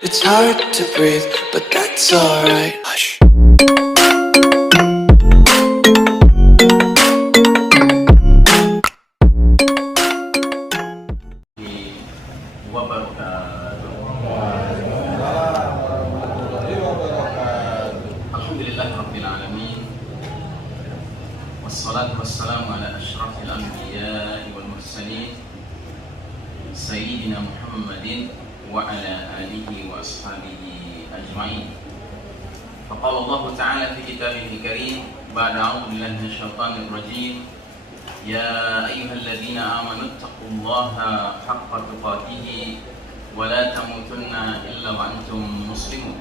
It's hard to breathe, but that's alright. Hush. Alhamdulillah Rabbil Alamin. Wassalatu wassalamu ala ashrafil anbiya'i wal mursalin Sayyidina Muhammadin wa ala alihi wa ashabihi ajma'in. Faqala Allah Ta'ala fi kitabihil karim ba'da a'udzu billahi minasyaitonir rajim. Ya ayyuhalladzina amanu taqullaha haqqa tuqatih wa la tamutunna illa wa antum muslimun.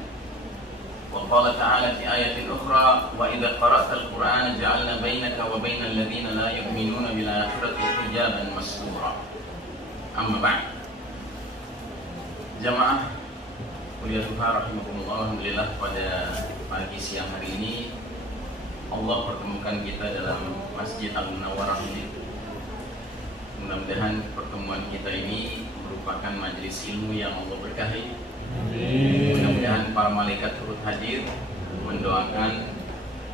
وقال تعالى في آية أخرى وإذا قرأت القرآن جعلنا بينك وبين الذين لا يؤمنون بالآخرة حجابا مستورا. أما بعد. Jamaah kuliah duha rahimakumullah, alhamdulillah pada pagi siang hari ini Allah pertemukan kita dalam Masjid Al-Munawwarah ini. Mudah-mudahan pertemuan kita ini merupakan majelis ilmu yang Allah berkahi. Mudah-mudahan para malaikat turut hadir mendoakan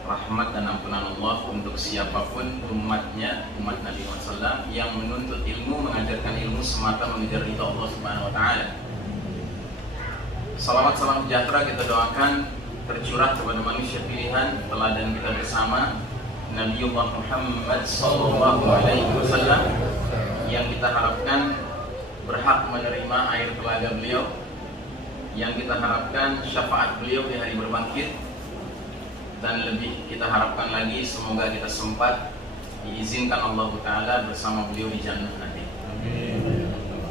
rahmat dan ampunan Allah untuk siapapun umatnya, umat Nabi Muhammad SAW yang menuntut ilmu, mengajarkan ilmu semata mengejar ridha Allah Subhanahu Wa Taala. Salawat salam sejahtera kita doakan tercurah kepada manusia pilihan teladan kita bersama Nabiullah Muhammad Sallallahu Alaihi Wasallam yang kita harapkan berhak menerima air telaga beliau, yang kita harapkan syafaat beliau di hari berbangkit, dan lebih kita harapkan lagi semoga kita sempat diizinkan Allah Ta'ala bersama beliau di jannah nanti.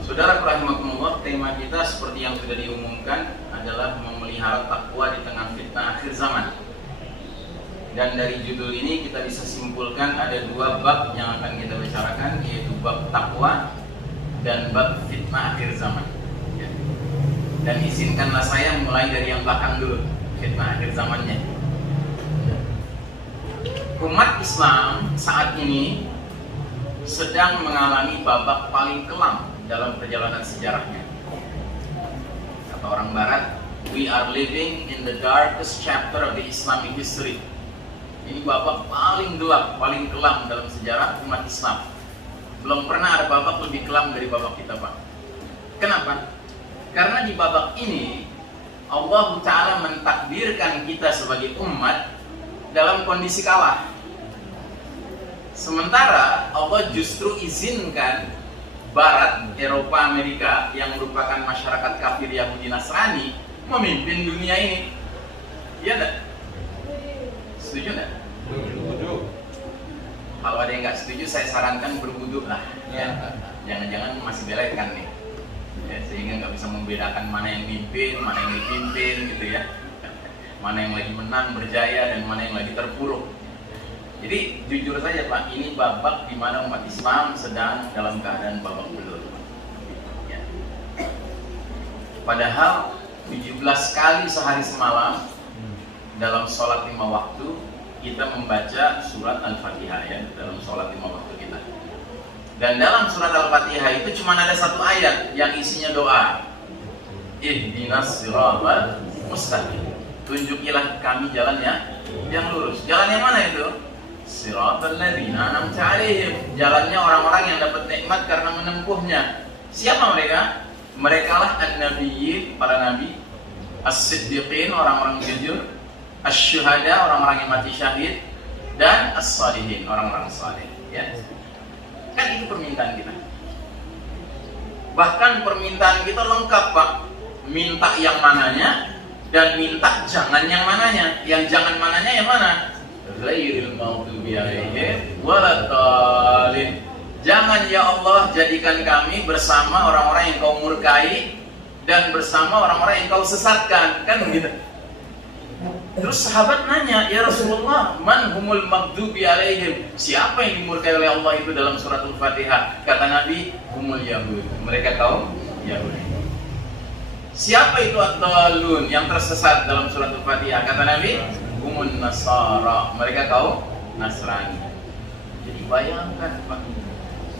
Saudara rahimakumullah, tema kita seperti yang sudah diumumkan adalah memelihara takwa di tengah fitnah akhir zaman. Dan dari judul ini kita bisa simpulkan ada dua bab yang akan kita bicarakan, yaitu bab takwa dan bab fitnah akhir zaman. Dan izinkanlah saya mulai dari yang belakang dulu, fitnah akhir zamannya. Umat Islam saat ini sedang mengalami babak paling kelam dalam perjalanan sejarahnya. Kata orang Barat, we are living in the darkest chapter of the Islamic history. Ini babak paling gelap, paling kelam dalam sejarah umat Islam. Belum pernah ada babak lebih kelam dari babak kita, Pak. Kenapa? Karena di babak ini Allah Ta'ala mentakdirkan kita sebagai umat dalam kondisi kalah. Sementara Allah justru izinkan Barat, Eropa, Amerika yang merupakan masyarakat kafir Yahudi Nasrani memimpin dunia ini. Iya enggak? Setuju enggak? Setuju. Kalau ada yang nggak setuju, saya sarankan berwudu lah. Ya. Jangan-jangan masih belekan nih. Ya, sehingga nggak bisa membedakan mana yang mimpin, mana yang dipimpin gitu ya, mana yang lagi menang berjaya dan mana yang lagi terpuruk. Jadi jujur saja Pak, ini babak di mana umat Islam sedang dalam keadaan babak belur. Ya. Padahal 17 kali sehari semalam dalam sholat 5 waktu kita membaca surat Al-Fatihah ya, dalam sholat 5 waktu kita. Dan dalam surat Al-Fatihah itu cuma ada satu ayat yang isinya doa. Ihdinas siratal mustaqim. Tunjukilah kami jalannya yang lurus. Jalan yang mana itu? Siratal ladzina an'amta 'alaihim. Jalannya orang-orang yang dapat nikmat karena menempuhnya. Siapa mereka? Merekalah an-nabiyyin, para nabi, as-siddiqin, orang-orang jujur, asy-syuhada, orang-orang yang mati syahid, dan as-shalihin, orang-orang saleh, ya. Kan itu permintaan kita. Bahkan permintaan kita lengkap Pak. Minta yang mananya dan minta jangan yang mananya. Yang jangan mananya yang mana? Ghairil maghdubi 'alaihim waladhdallin. Jangan ya Allah jadikan kami bersama orang-orang yang kau murkai dan bersama orang-orang yang kau sesatkan. Kan begitu. Terus sahabat nanya, ya Rasulullah, man humul maghdubi alaihim? Siapa yang dimurkai oleh Allah itu dalam surat Al-Fatihah? Kata Nabi, humul Yahud. Mereka kaum Yahudi. Siapa itu ad-dallun yang tersesat dalam surat Al-Fatihah? Kata Nabi, humun Nasara. Mereka kaum Nasrani. Jadi bayangkan Pak,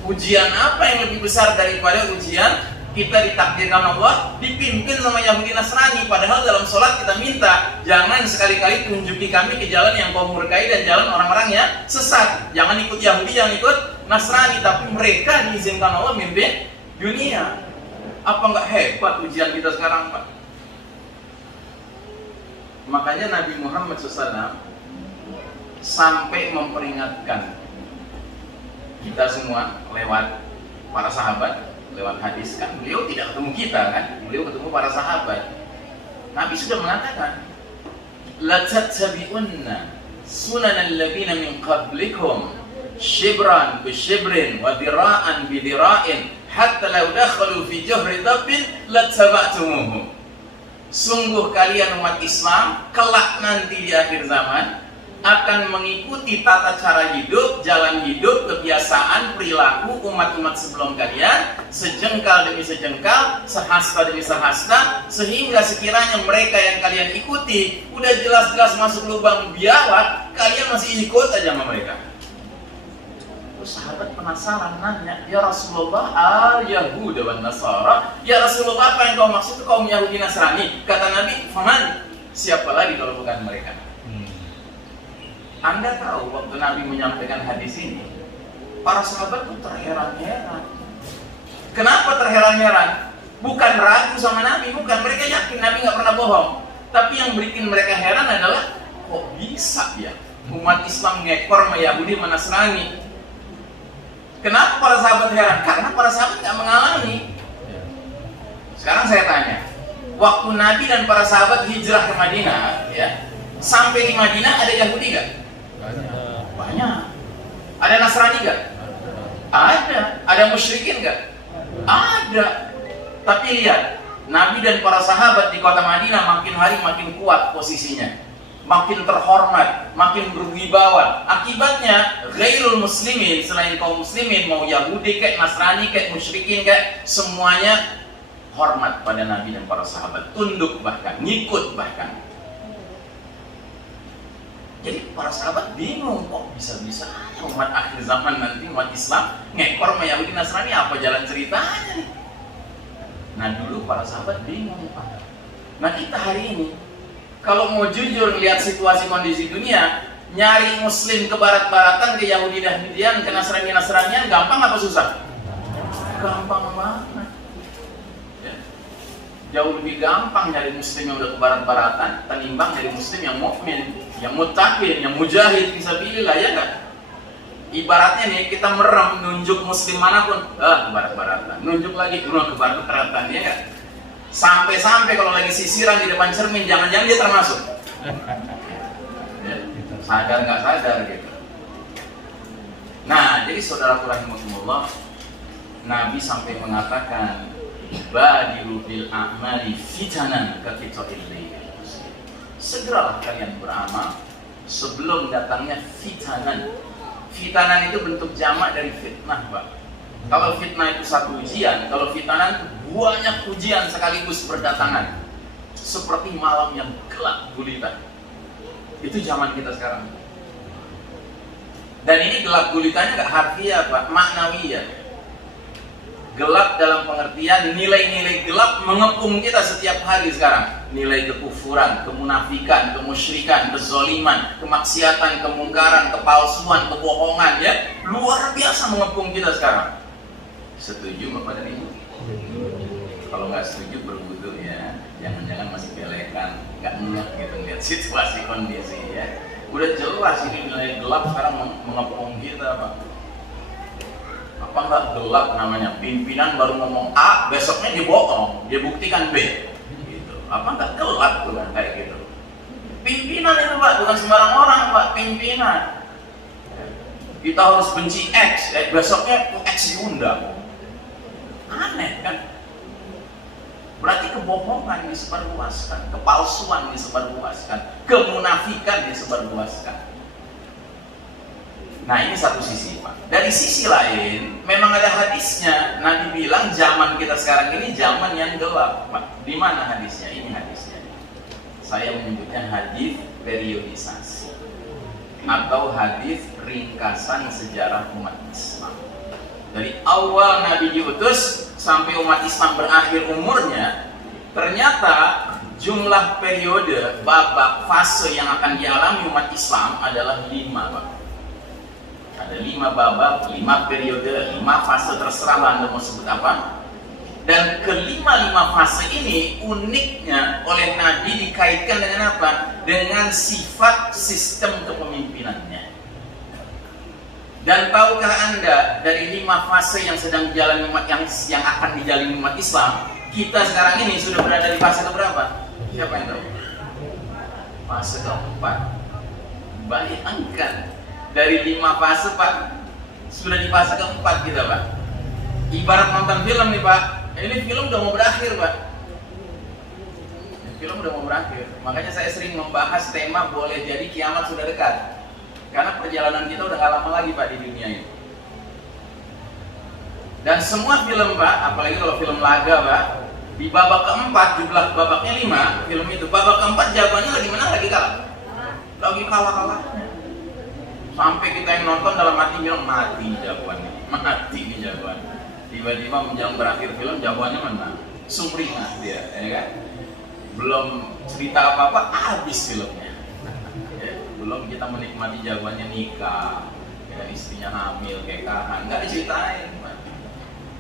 ujian apa yang lebih besar daripada ujian Kita ditakdirkan Allah dipimpin sama Yahudi Nasrani, padahal dalam sholat kita minta jangan sekali-kali tunjuki kami ke jalan yang kau murkai dan jalan orang-orang yang sesat. Jangan ikut Yahudi, jangan ikut Nasrani, tapi mereka diizinkan Allah mimpin dunia. Apa nggak hebat ujian kita sekarang, Pak? Makanya Nabi Muhammad SAW sampai memperingatkan kita semua lewat para sahabat, lewat hadis. Kan beliau tidak ketemu kita kan, beliau ketemu para sahabat. Nabi sudah mengatakan, la tattabi'unna sunanal ladzina min qablikum shibran bi shibrin wa dira'an bi dira'in hatta law dakhalu fi juhri dabbin lattaba'tumuhu. Sungguh kalian umat Islam kelak nanti di akhir zaman akan mengikuti tata cara hidup, jalan hidup, kebiasaan, perilaku umat-umat sebelum kalian, sejengkal demi sejengkal, sehasta demi sehasta, sehingga sekiranya mereka yang kalian ikuti udah jelas-jelas masuk lubang biawak, kalian masih ikut aja sama mereka. Terus sahabat penasaran nanya, ya Rasulullah, al-Yahud wan Nasara, ya Rasulullah, apa yang kau maksud kaum Yahudi Nasrani? Kata Nabi, faman, siapa lagi kalau bukan mereka? Anda tahu waktu Nabi menyampaikan hadis ini, para sahabat itu terheran-heran. Kenapa terheran-heran? Bukan ragu sama Nabi, bukan. Mereka yakin Nabi nggak pernah bohong. Tapi yang bikin mereka heran adalah, kok bisa ya umat Islam ngekor sama Yahudi sama Nasrani? Kenapa para sahabat heran? Karena para sahabat nggak mengalami. Sekarang saya tanya, waktu Nabi dan para sahabat hijrah ke Madinah, ya, sampai di Madinah ada Yahudi nggak? Banyak. Ada Nasrani nggak? Ada. Ada musyrikin nggak? Ada. Tapi lihat, Nabi dan para sahabat di kota Madinah makin hari makin kuat posisinya, makin terhormat, makin berwibawa. Akibatnya, ghairul muslimin, selain kaum muslimin, mau Yahudi kayak Nasrani kayak musyrikin kayak, semuanya hormat pada Nabi dan para sahabat, tunduk bahkan, ngikut bahkan. Jadi para sahabat bingung, kok bisa-bisanya umat akhir zaman nanti, umat Islam ngekor sama Yahudi Nasrani, apa jalan ceritanya nih? Nah dulu para sahabat bingung, Pak. Nah kita hari ini kalau mau jujur melihat situasi kondisi dunia, nyari muslim ke barat-baratan, ke Yahudi-Yahudian, ke Nasrani-Nasranian, gampang apa susah? Gampang banget. Ya. Jauh lebih gampang nyari muslim yang udah ke barat-baratan ketimbang nyari muslim yang mukmin, yang muttaqin, yang mujahid fisabilillah, ya kan? Ibaratnya nih, kita merem nunjuk muslim manapun, ke barat-baratan, nunjuk lagi ke barat-baratan, ya kan? Sampai-sampai kalau lagi sisiran di depan cermin, jangan-jangan dia termasuk. Ya, sadar nggak sadar gitu. Nah, jadi saudaraku rahimakumullah, Nabi sampai mengatakan, badiru bil a'mali fitanan ka fitail lail. Segeralah kalian beramal sebelum datangnya fitanan. Fitanan itu bentuk jamak dari fitnah, Pak. Kalau fitnah itu satu ujian, kalau fitanan itu banyak ujian sekaligus berdatangan. Seperti malam yang gelap gulita. Itu zaman kita sekarang. Dan ini gelap gulitanya nggak harfiah, Pak, maknawiyah. Gelap dalam pengertian nilai-nilai gelap mengepung kita setiap hari sekarang. Nilai kekufuran, kemunafikan, kemusyrikan, kezaliman, kemaksiatan, kemungkaran, kepalsuan, kebohongan, ya, luar biasa mengepung kita sekarang. Setuju Bapak dan Ibu? Kalau nggak setuju berwudu ya. Jangan-jangan masih belekan, nggak ngeliat gitu lihat situasi kondisi ya. Udah jelas ini nilai gelap sekarang mengepung kita, Pak. Apa nggak gelap namanya? Pimpinan baru ngomong A, besoknya dia bohong, dia buktikan B. Gitu. Apa nggak gelap tuh kayak gitu? Pimpinan itu, Pak, bukan sembarang orang, Pak. Pimpinan. Kita harus benci X, besoknya X diundang. Aneh kan? Berarti kebohongan disebarluaskan, kepalsuan disebarluaskan, kemunafikan disebarluaskan. Nah ini satu sisi, Pak. Dari sisi lain, memang ada hadisnya. Nabi bilang zaman kita sekarang ini zaman yang gelap, Pak. Di mana hadisnya? Ini hadisnya. Saya menyebutnya hadis periodisasi atau hadis ringkasan sejarah umat Islam. Dari awal Nabi diutus sampai umat Islam berakhir umurnya, ternyata jumlah periode, babak, fase yang akan dialami umat Islam adalah 5, Pak. Ada 5 babak, 5 periode, 5 fase, terserah Anda mau sebut apa. Dan kelima-lima fase ini uniknya oleh Nabi dikaitkan dengan apa? Dengan sifat sistem kepemimpinannya. Dan tahukah Anda dari 5 fase yang sedang dijalani umat yang akan dijalani umat Islam, kita sekarang ini sudah berada di fase keberapa? Siapa yang tahu? Fase keempat. Bayangkan dari 5 fase, Pak, sudah di fase keempat kita, Pak. Ibarat nonton film nih, Pak. Ini film udah mau berakhir, Pak. Film udah mau berakhir. Makanya saya sering membahas tema boleh jadi kiamat sudah dekat. Karena perjalanan kita udah gak lama lagi, Pak, di dunia ini. Dan semua film, Pak, apalagi kalau film laga, Pak, di babak keempat, jumlah babaknya 5, film itu. Babak keempat jawabannya lagi menang, lagi kalah. Lagi kalah-kalahnya. Sampai kita yang nonton dalam hati bilang, mati jawabannya. Mati nih jawabannya. Tiba-tiba menjelang berakhir film jawabannya mana? Sumringah dia, ya kan? Belum cerita apa-apa, habis filmnya. Ya, belum kita menikmati jawabannya nikah, ya, istrinya hamil, kekahan, nggak diceritain.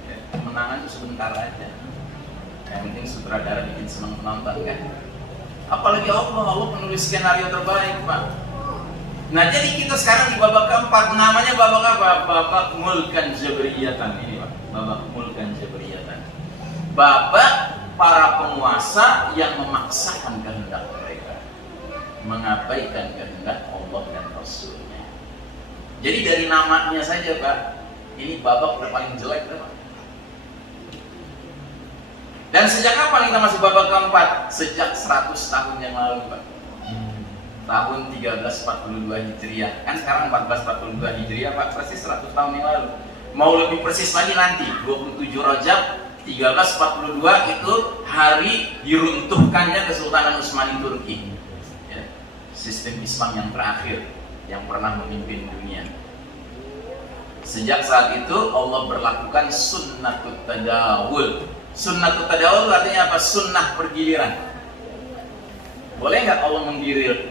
Ya, kemenangan itu sebentar aja. Yang penting sutradara bikin senang penonton kan. Apalagi Allah penulis skenario terbaik, Pak. Nah, jadi kita sekarang di babak keempat, namanya babak apa? Babak mulkan jabriyatan ini, Pak. Babak mulkan jabriyatan. Babak para penguasa yang memaksakan kehendak mereka, mengabaikan kehendak Allah dan Rasulnya. Jadi dari namanya saja, Pak, ini babak yang paling jelek, Pak. Dan sejak kapan kita masih babak keempat? Sejak 100 tahun yang lalu, Pak. Tahun 1342 Hijriah. Kan sekarang 1442 Hijriah, Pak, persis 100 tahun yang lalu. Mau lebih persis lagi nanti, 27 Rajab 1342 itu hari diruntuhkannya Kesultanan Utsmani Turki. Ya, sistem Islam yang terakhir yang pernah memimpin dunia. Sejak saat itu Allah berlakukan sunnatut tadawul. Sunnatut tadawul artinya apa? Sunnah pergiliran. Boleh nggak Allah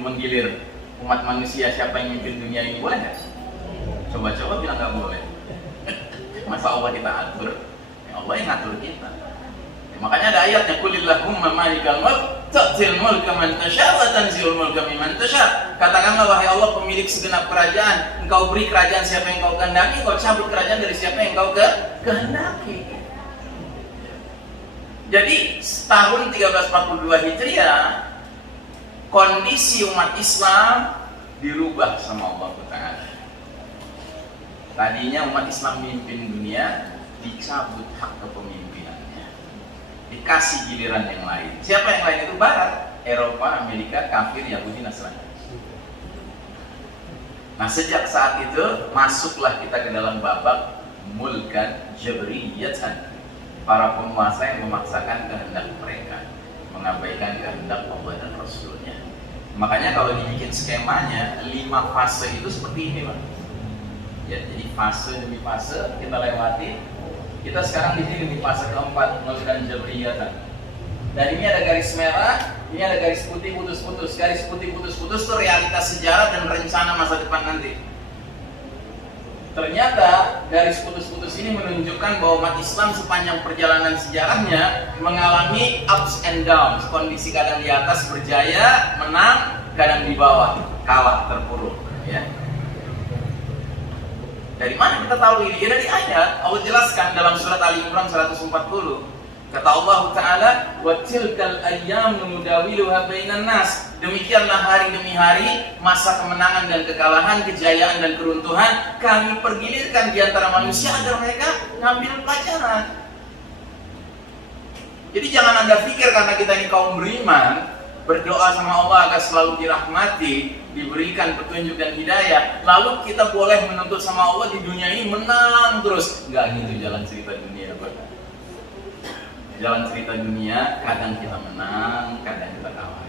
menggilir umat manusia siapa yang memimpin dunia ini? Boleh nggak? Coba-coba bilang nggak boleh. Masa Allah kita atur? Ya Allah yang ngatur kita. Ya, makanya ada ayatnya, Qulillahumma malikal mulk tu'til mulka man tasha' wa tanzi'ul mulka mimman tasha'. Katakanlah, wahai Allah pemilik segenap kerajaan, Engkau beri kerajaan siapa yang Engkau kehendaki, Engkau cabut kerajaan dari siapa yang Engkau kehendaki. Jadi tahun 1342 Hijriah kondisi umat Islam dirubah sama Allah Ta'ala. Tadinya umat Islam memimpin dunia, dicabut hak kepemimpinannya, dikasih giliran yang lain. Siapa yang lain itu? Barat, Eropa, Amerika, kafir, Yahudi, Nasrani. Nah, sejak saat itu masuklah kita ke dalam babak mulkan jabriyatan, para penguasa yang memaksakan kehendak mereka, mengabaikan kehendak Allah dan Rasulnya. Makanya kalau dibikin skemanya 5 fase itu seperti ini, Pak. Ya, jadi fase demi fase kita lewati. Kita sekarang di sini di fase keempat, mulkan jabriyatan. Dan ini ada garis merah, ini ada garis putih putus-putus. Garis putih putus-putus itu realitas sejarah dan rencana masa depan nanti. Ternyata garis putus-putus ini menunjukkan bahwa umat Islam sepanjang perjalanan sejarahnya mengalami ups and downs. Kondisi kadang di atas berjaya, menang, kadang di bawah, kalah, terpuruk. Ya. Dari mana kita tahu ini? Ya dari ayat. Allah jelaskan dalam surat Ali Imran 140. Kata Allah Ta'ala, wa tilkal ayyamu nudawiluha bainan nas. Demikianlah hari demi hari, masa kemenangan dan kekalahan, kejayaan dan keruntuhan kami pergilirkan di antara manusia agar mereka ngambil pelajaran. Jadi jangan Anda pikir karena kita ini kaum beriman, berdoa sama Allah agar selalu dirahmati, diberikan petunjuk dan hidayah, lalu kita boleh menuntut sama Allah di dunia ini menang terus. Enggak gitu jalan cerita dunia, Pak. Jalan cerita dunia, kadang kita menang, kadang kita kalah.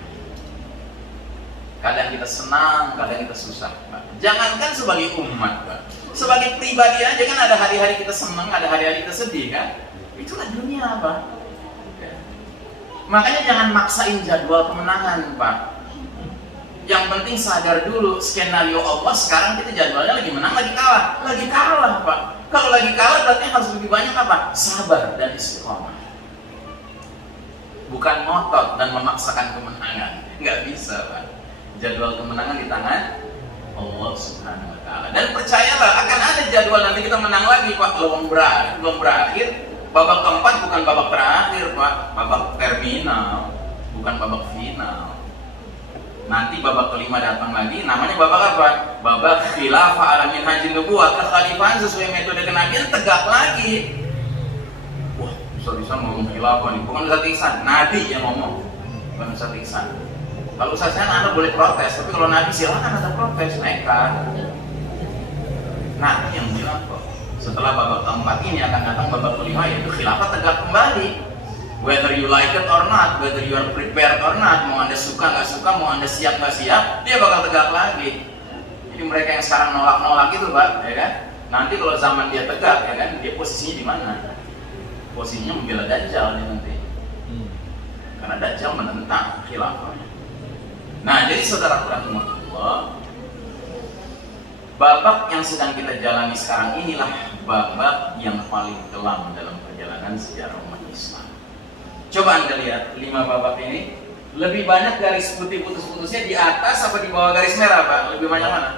Kadang kita senang, kadang kita susah, Pak. Jangankan sebagai umat, Pak. Sebagai pribadi aja kan ada hari-hari kita senang, ada hari-hari kita sedih, kan? Itulah dunia, Pak. Ya. Makanya jangan maksain jadwal kemenangan, Pak. Yang penting sadar dulu skenario Allah sekarang kita jadwalnya lagi menang, lagi kalah. Lagi kalah, Pak. Kalau lagi kalah berarti harus lebih banyak apa? Sabar dan istiqomah. Bukan ngotot dan memaksakan kemenangan. Nggak bisa, Pak. Jadwal kemenangan di tangan Allah Subhanahu wa Ta'ala. Dan percayalah akan ada jadwal nanti kita menang lagi, Pak. Belum berakhir. Babak keempat bukan babak terakhir, Pak. Babak terminal, bukan babak final. Nanti babak kelima datang lagi, namanya babak apa? Babak khilafah ala minhajin nubuwah, kekhalifahan sesuai metode kenabian tegak lagi. Wah, bisa-bisa ngomong khilafah nih. Bukan Ustaz Ihsan, Nabi yang ngomong, bukan Ustaz Ihsan. Kalau Ustaz Ihsan Anda boleh protes, tapi kalau Nabi silakan Anda protes, nekat. Nabi yang bilang kok, setelah babak keempat ini akan datang babak kelima, yaitu khilafah tegak kembali. Whether you like it or not, whether you are prepared or not, mau Anda suka nggak suka, mau Anda siap nggak siap, dia bakal tegak lagi. Jadi mereka yang sekarang nolak-nolak itu, Pak, ya kan? Nanti kalau zaman dia tegak, ya kan, dia posisinya di mana? Posisinya membela Dajjal nih nanti. Karena Dajjal menentang khilafahnya. Nah, jadi saudara rahimahullah, babak yang sedang kita jalani sekarang inilah babak yang paling kelam dalam perjalanan sejarah umat Islam. Coba Anda lihat 5 babak ini, lebih banyak garis putih putus-putusnya di atas apa di bawah garis merah, Pak? Lebih banyak mana?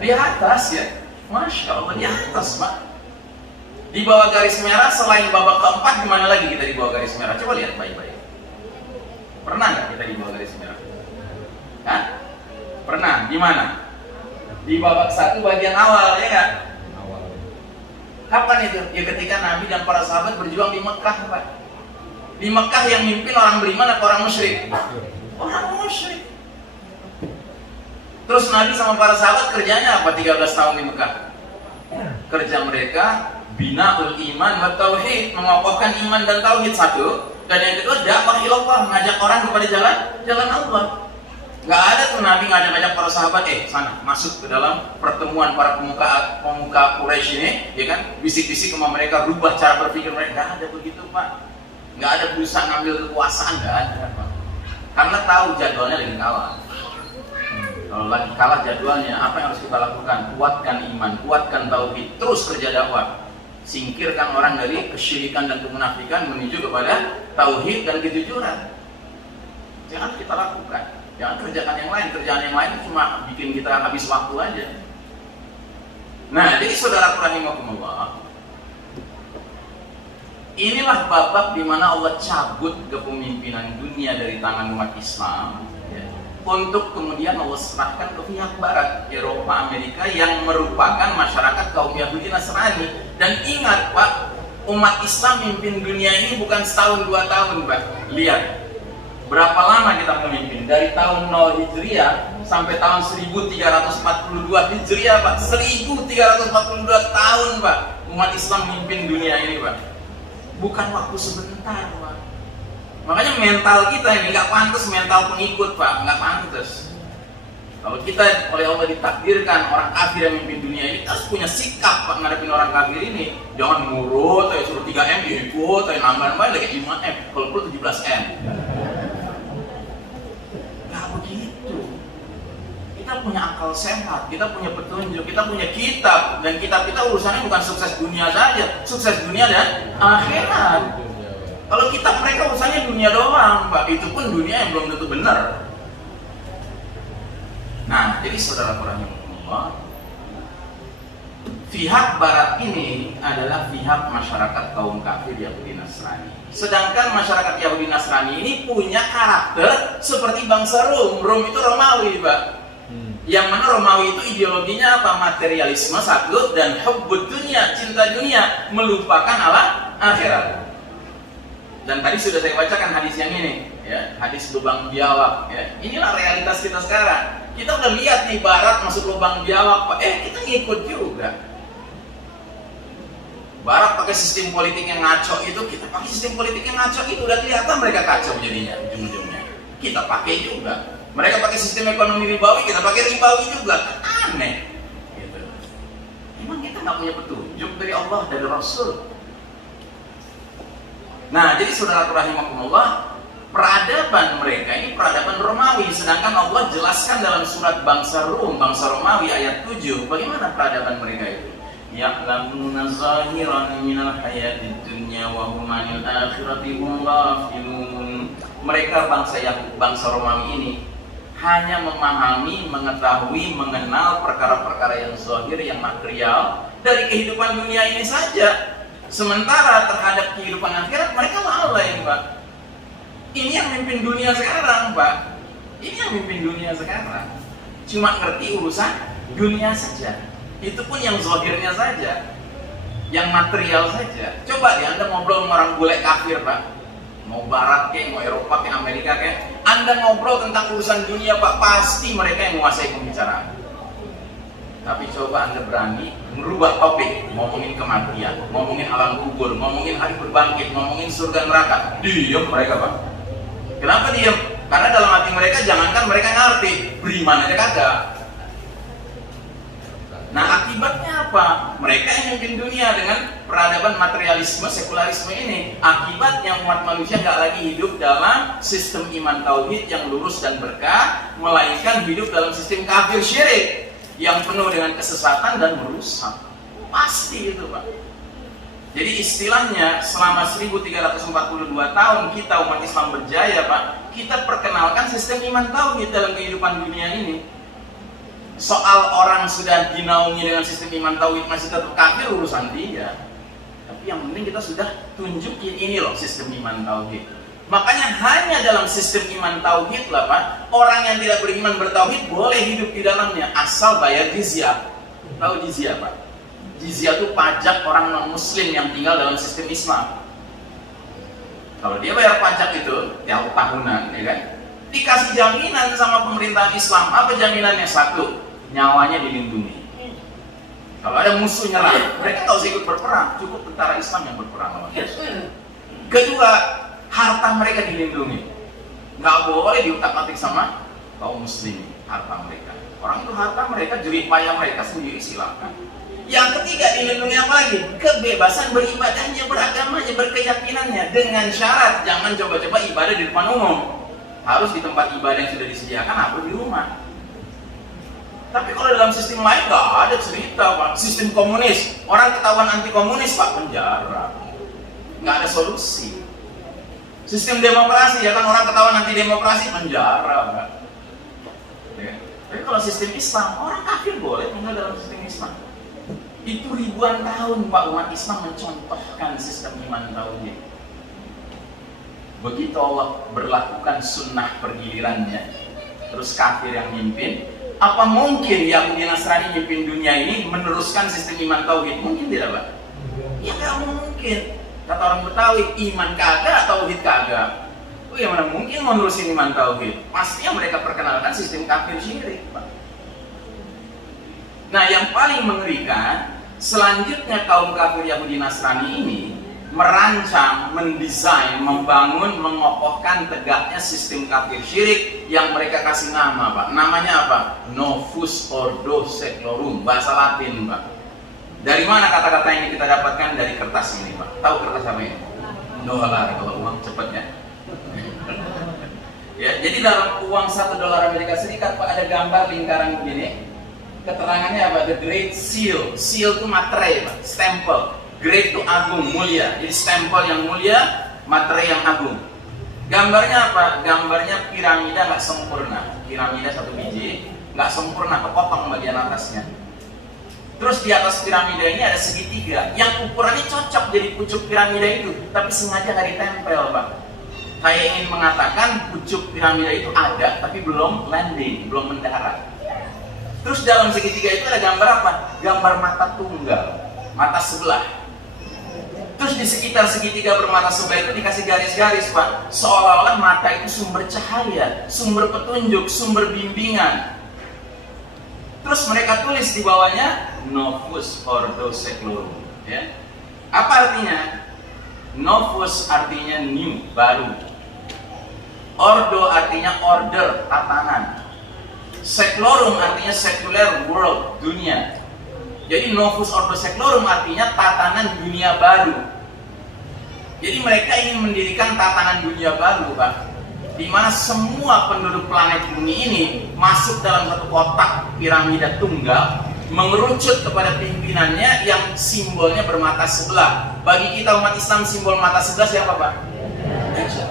Di atas, ya. Masya Allah, di atas, Pak. Di bawah garis merah selain babak keempat, gimana lagi kita di bawah garis merah? Coba lihat baik-baik. Pernah nggak kita di bawah garis merah? Hah? Pernah? Di mana? Di babak 1 bagian awal, ya nggak? Kapan itu? Ya ketika Nabi dan para sahabat berjuang di Mekah, Pak. Di Mekah yang mimpin orang beriman atau orang musyrik? Orang musyrik. Terus Nabi sama para sahabat kerjanya apa 13 tahun di Mekah? Kerja mereka bina'ul iman wa tauhid, mengokohkan iman dan tauhid satu, dan yang kedua dakwah ilallah, mengajak orang kepada jalan Allah. Nggak ada tuh Nabi ngajak-ngajak para sahabat, sana masuk ke dalam pertemuan para pemuka Quraisy ini, ya kan? Bisik-bisik sama mereka, rubah cara berpikir mereka. Nggak ada begitu, Pak. Nggak ada berusaha ngambil kekuasaan, nggak ada, Pak. Karena tahu jadwalnya lagi kalah. Kalau lagi kalah jadwalnya, apa yang harus kita lakukan? Kuatkan iman, kuatkan tauhid, terus kerja dakwah. Singkirkan orang dari kesyirikan dan kemunafikan menuju kepada tauhid dan kejujuran. Jangan kita lakukan. Jangan kerjakan yang lain. Kerjaan yang lain cuma bikin kita habis waktu aja. Nah, jadi saudara rahimakumullah, inilah babak di mana Allah cabut kepemimpinan dunia dari tangan umat Islam, ya, untuk kemudian Allah serahkan ke pihak Barat, Eropa, Amerika, yang merupakan masyarakat kaum Yahudi Nasrani. Dan ingat, Pak, umat Islam mimpin dunia ini bukan setahun 2 tahun, Pak. Lihat, berapa lama kita memimpin? Dari tahun 0 Hijriah sampai tahun 1342 Hijriah, Pak. 1342 tahun, Pak. Umat Islam mimpin dunia ini, Pak. Bukan waktu sebentar, Pak. Makanya mental kita ini nggak pantas mental pengikut, Pak. Nggak pantas. Kalau kita oleh Allah ditakdirkan orang kafir yang memimpin dunia ini, kita harus punya sikap, Pak, ngadepin orang kafir ini. Jangan nurut, suruh 3M diikut, nambah-nambah lagi 5M, kalau perlu 17M. Nggak begitu. Kita punya akal sehat, kita punya petunjuk, kita punya kitab, dan kitab kita urusannya bukan sukses dunia saja, sukses dunia dan akhirat. Kalau kitab mereka urusannya dunia doang, Pak, itu pun dunia yang belum tentu benar. Nah, jadi saudara rahimahullah, pihak Barat ini adalah pihak masyarakat kaum kafir Yahudi Nasrani. Sedangkan masyarakat Yahudi Nasrani ini punya karakter seperti bangsa Rom. Rom itu Romawi, Pak. Yang mana Romawi itu ideologinya apa? Materialisme satu, dan hubbud dunia, cinta dunia, melupakan Allah akhirat. Dan tadi sudah saya bacakan hadis yang ini, ya, hadis lubang biawak, ya. Inilah realitas kita sekarang. Kita udah lihat nih Barat masuk lubang biawak, Pak. Kita ngikut juga. Barat pakai sistem politik yang ngaco itu, kita pakai sistem politik yang ngaco itu, udah kelihatan mereka kacau jadinya ujung-ujungnya. Kita pakai juga. Mereka pakai sistem ekonomi ribawi, kita pakai ribawi juga. Aneh. Gitu. Emang kita nggak punya petunjuk dari Allah, dari Rasul? Nah, jadi saudara rahimakumullah, peradaban mereka ini peradaban Romawi, sedangkan Allah jelaskan dalam surat bangsa Rum, bangsa Romawi ayat 7, bagaimana peradaban mereka itu? Ya'lamuna zahiran minal hayatid dunya wa hum 'anil akhirati hum ghafilun. Mereka bangsa Romawi ini hanya memahami, mengetahui, mengenal perkara-perkara yang zahir, yang material dari kehidupan dunia ini saja. Sementara terhadap kehidupan akhirat mereka lalai, Pak. Ini yang mimpin dunia sekarang, Pak. Ini yang mimpin dunia sekarang. Cuma ngerti urusan dunia saja. Itu pun yang zahirnya saja, yang material saja. Coba deh Anda ngobrol sama orang bule kafir, Pak. Mau Barat kayak, mau Eropa kayak, Amerika kayak, Anda ngobrol tentang urusan dunia, Pak, pasti mereka yang menguasai pembicaraan. Tapi coba Anda berani merubah topik, ngomongin kematian, ngomongin alam kubur, ngomongin hari berbangkit, ngomongin surga neraka, diam mereka, Pak. Kenapa diam? Karena dalam hati mereka, jangankan mereka ngerti, beriman aja kagak. Nah, akibatnya apa? Mereka yang mimpin dunia dengan peradaban materialisme, sekularisme ini. Akibatnya umat manusia nggak lagi hidup dalam sistem iman tauhid yang lurus dan berkah, melainkan hidup dalam sistem kafir syirik yang penuh dengan kesesatan dan merusak. Pasti itu, Pak. Jadi istilahnya selama 1342 tahun kita umat Islam berjaya, Pak, kita perkenalkan sistem iman tauhid dalam kehidupan dunia ini. Soal orang sudah dinaungi dengan sistem iman tauhid masih tetap kafir, urusan dia. Tapi yang penting kita sudah tunjukin ini loh sistem iman tauhid. Makanya hanya dalam sistem iman tauhid lah, Pak, orang yang tidak beriman bertauhid boleh hidup di dalamnya asal bayar jizyah. Tahu jizyah, Pak? Jizyah itu pajak orang non muslim yang tinggal dalam sistem Islam. Kalau dia bayar pajak itu tiap tahunan, ya kan? Dikasih jaminan sama pemerintahan Islam. Apa jaminannya? Satu, nyawanya dilindungi. Kalau ada musuh nyerang, mereka nggak usah ikut berperang, cukup tentara Islam yang berperang lawan musuh. Kedua, harta mereka dilindungi. Nggak boleh diutak-atik sama kaum muslim harta mereka. Orang itu harta mereka, jerih payah mereka sendiri, silakan. Yang ketiga, dilindungi apa lagi? Kebebasan beribadahnya, beragamanya, berkeyakinannya, dengan syarat jangan coba-coba ibadah di depan umum. Harus di tempat ibadah yang sudah disediakan atau di rumah. Tapi kalau dalam sistem lain nggak ada cerita, Pak. Sistem komunis, orang ketahuan anti komunis, Pak, penjara. Nggak ada solusi. Sistem demokrasi, ya kan, orang ketahuan anti demokrasi, penjara, Pak. Ya. Tapi kalau sistem Islam, orang kafir boleh tinggal dalam sistem Islam. Itu ribuan tahun, Pak, umat Islam mencontohkan sistem iman tauhid. Begitu Allah berlakukan sunnah pergilirannya, terus kafir yang mimpin, apa mungkin Yahudi Nasrani mimpin dunia ini meneruskan sistem iman tauhid? Mungkin tidak, Pak? Ya nggak mungkin. Kata orang Betawi, iman kagak, tauhid kagak. Oh ya, mana mungkin menerusin iman tauhid? Pastinya mereka perkenalkan sistem kafir syirik, Pak. Nah, yang paling mengerikan, selanjutnya kaum kafir Yahudi Nasrani ini merancang, mendesain, membangun, mengokohkan tegaknya sistem kafir syirik yang mereka kasih nama, Pak. Namanya apa? Novus Ordo Seclorum, bahasa Latin, Pak. Dari mana kata-kata ini kita dapatkan? Dari kertas ini, Pak. Tahu kertas apa ini? Dolar, kalau uang cepatnya. Ya, jadi dalam uang $1 Amerika Serikat, Pak, ada gambar lingkaran begini. Keterangannya apa? The Great Seal. Seal itu materai, Pak. Stempel. Great itu agung, mulia. Jadi stempel yang mulia, materai yang agung. Gambarnya apa? Gambarnya piramida nggak sempurna. Piramida satu biji, nggak sempurna, kepotong bagian atasnya. Terus di atas piramida ini ada segitiga, yang ukurannya cocok jadi pucuk piramida itu, tapi sengaja nggak ditempel, Pak. Saya ingin mengatakan pucuk piramida itu ada, tapi belum landing, belum mendarat. Terus dalam segitiga itu ada gambar apa? Gambar mata tunggal, mata sebelah. Terus di sekitar segitiga bermata sebelah itu dikasih garis-garis, Pak. Seolah-olah mata itu sumber cahaya, sumber petunjuk, sumber bimbingan. Terus mereka tulis di bawahnya Novus Ordo Seclorum. Ya. Apa artinya? Novus artinya new, baru. Ordo artinya order, tatanan. Seclorum artinya secular world, dunia. Jadi Novus Ordo Seclorum artinya tatanan dunia baru. Jadi mereka ingin mendirikan tatanan dunia baru, Pak, di mana semua penduduk planet bumi ini masuk dalam satu kotak piramida tunggal, mengerucut kepada pimpinannya yang simbolnya bermata sebelah. Bagi kita umat Islam, simbol mata sebelah siapa, Pak? Dajjal.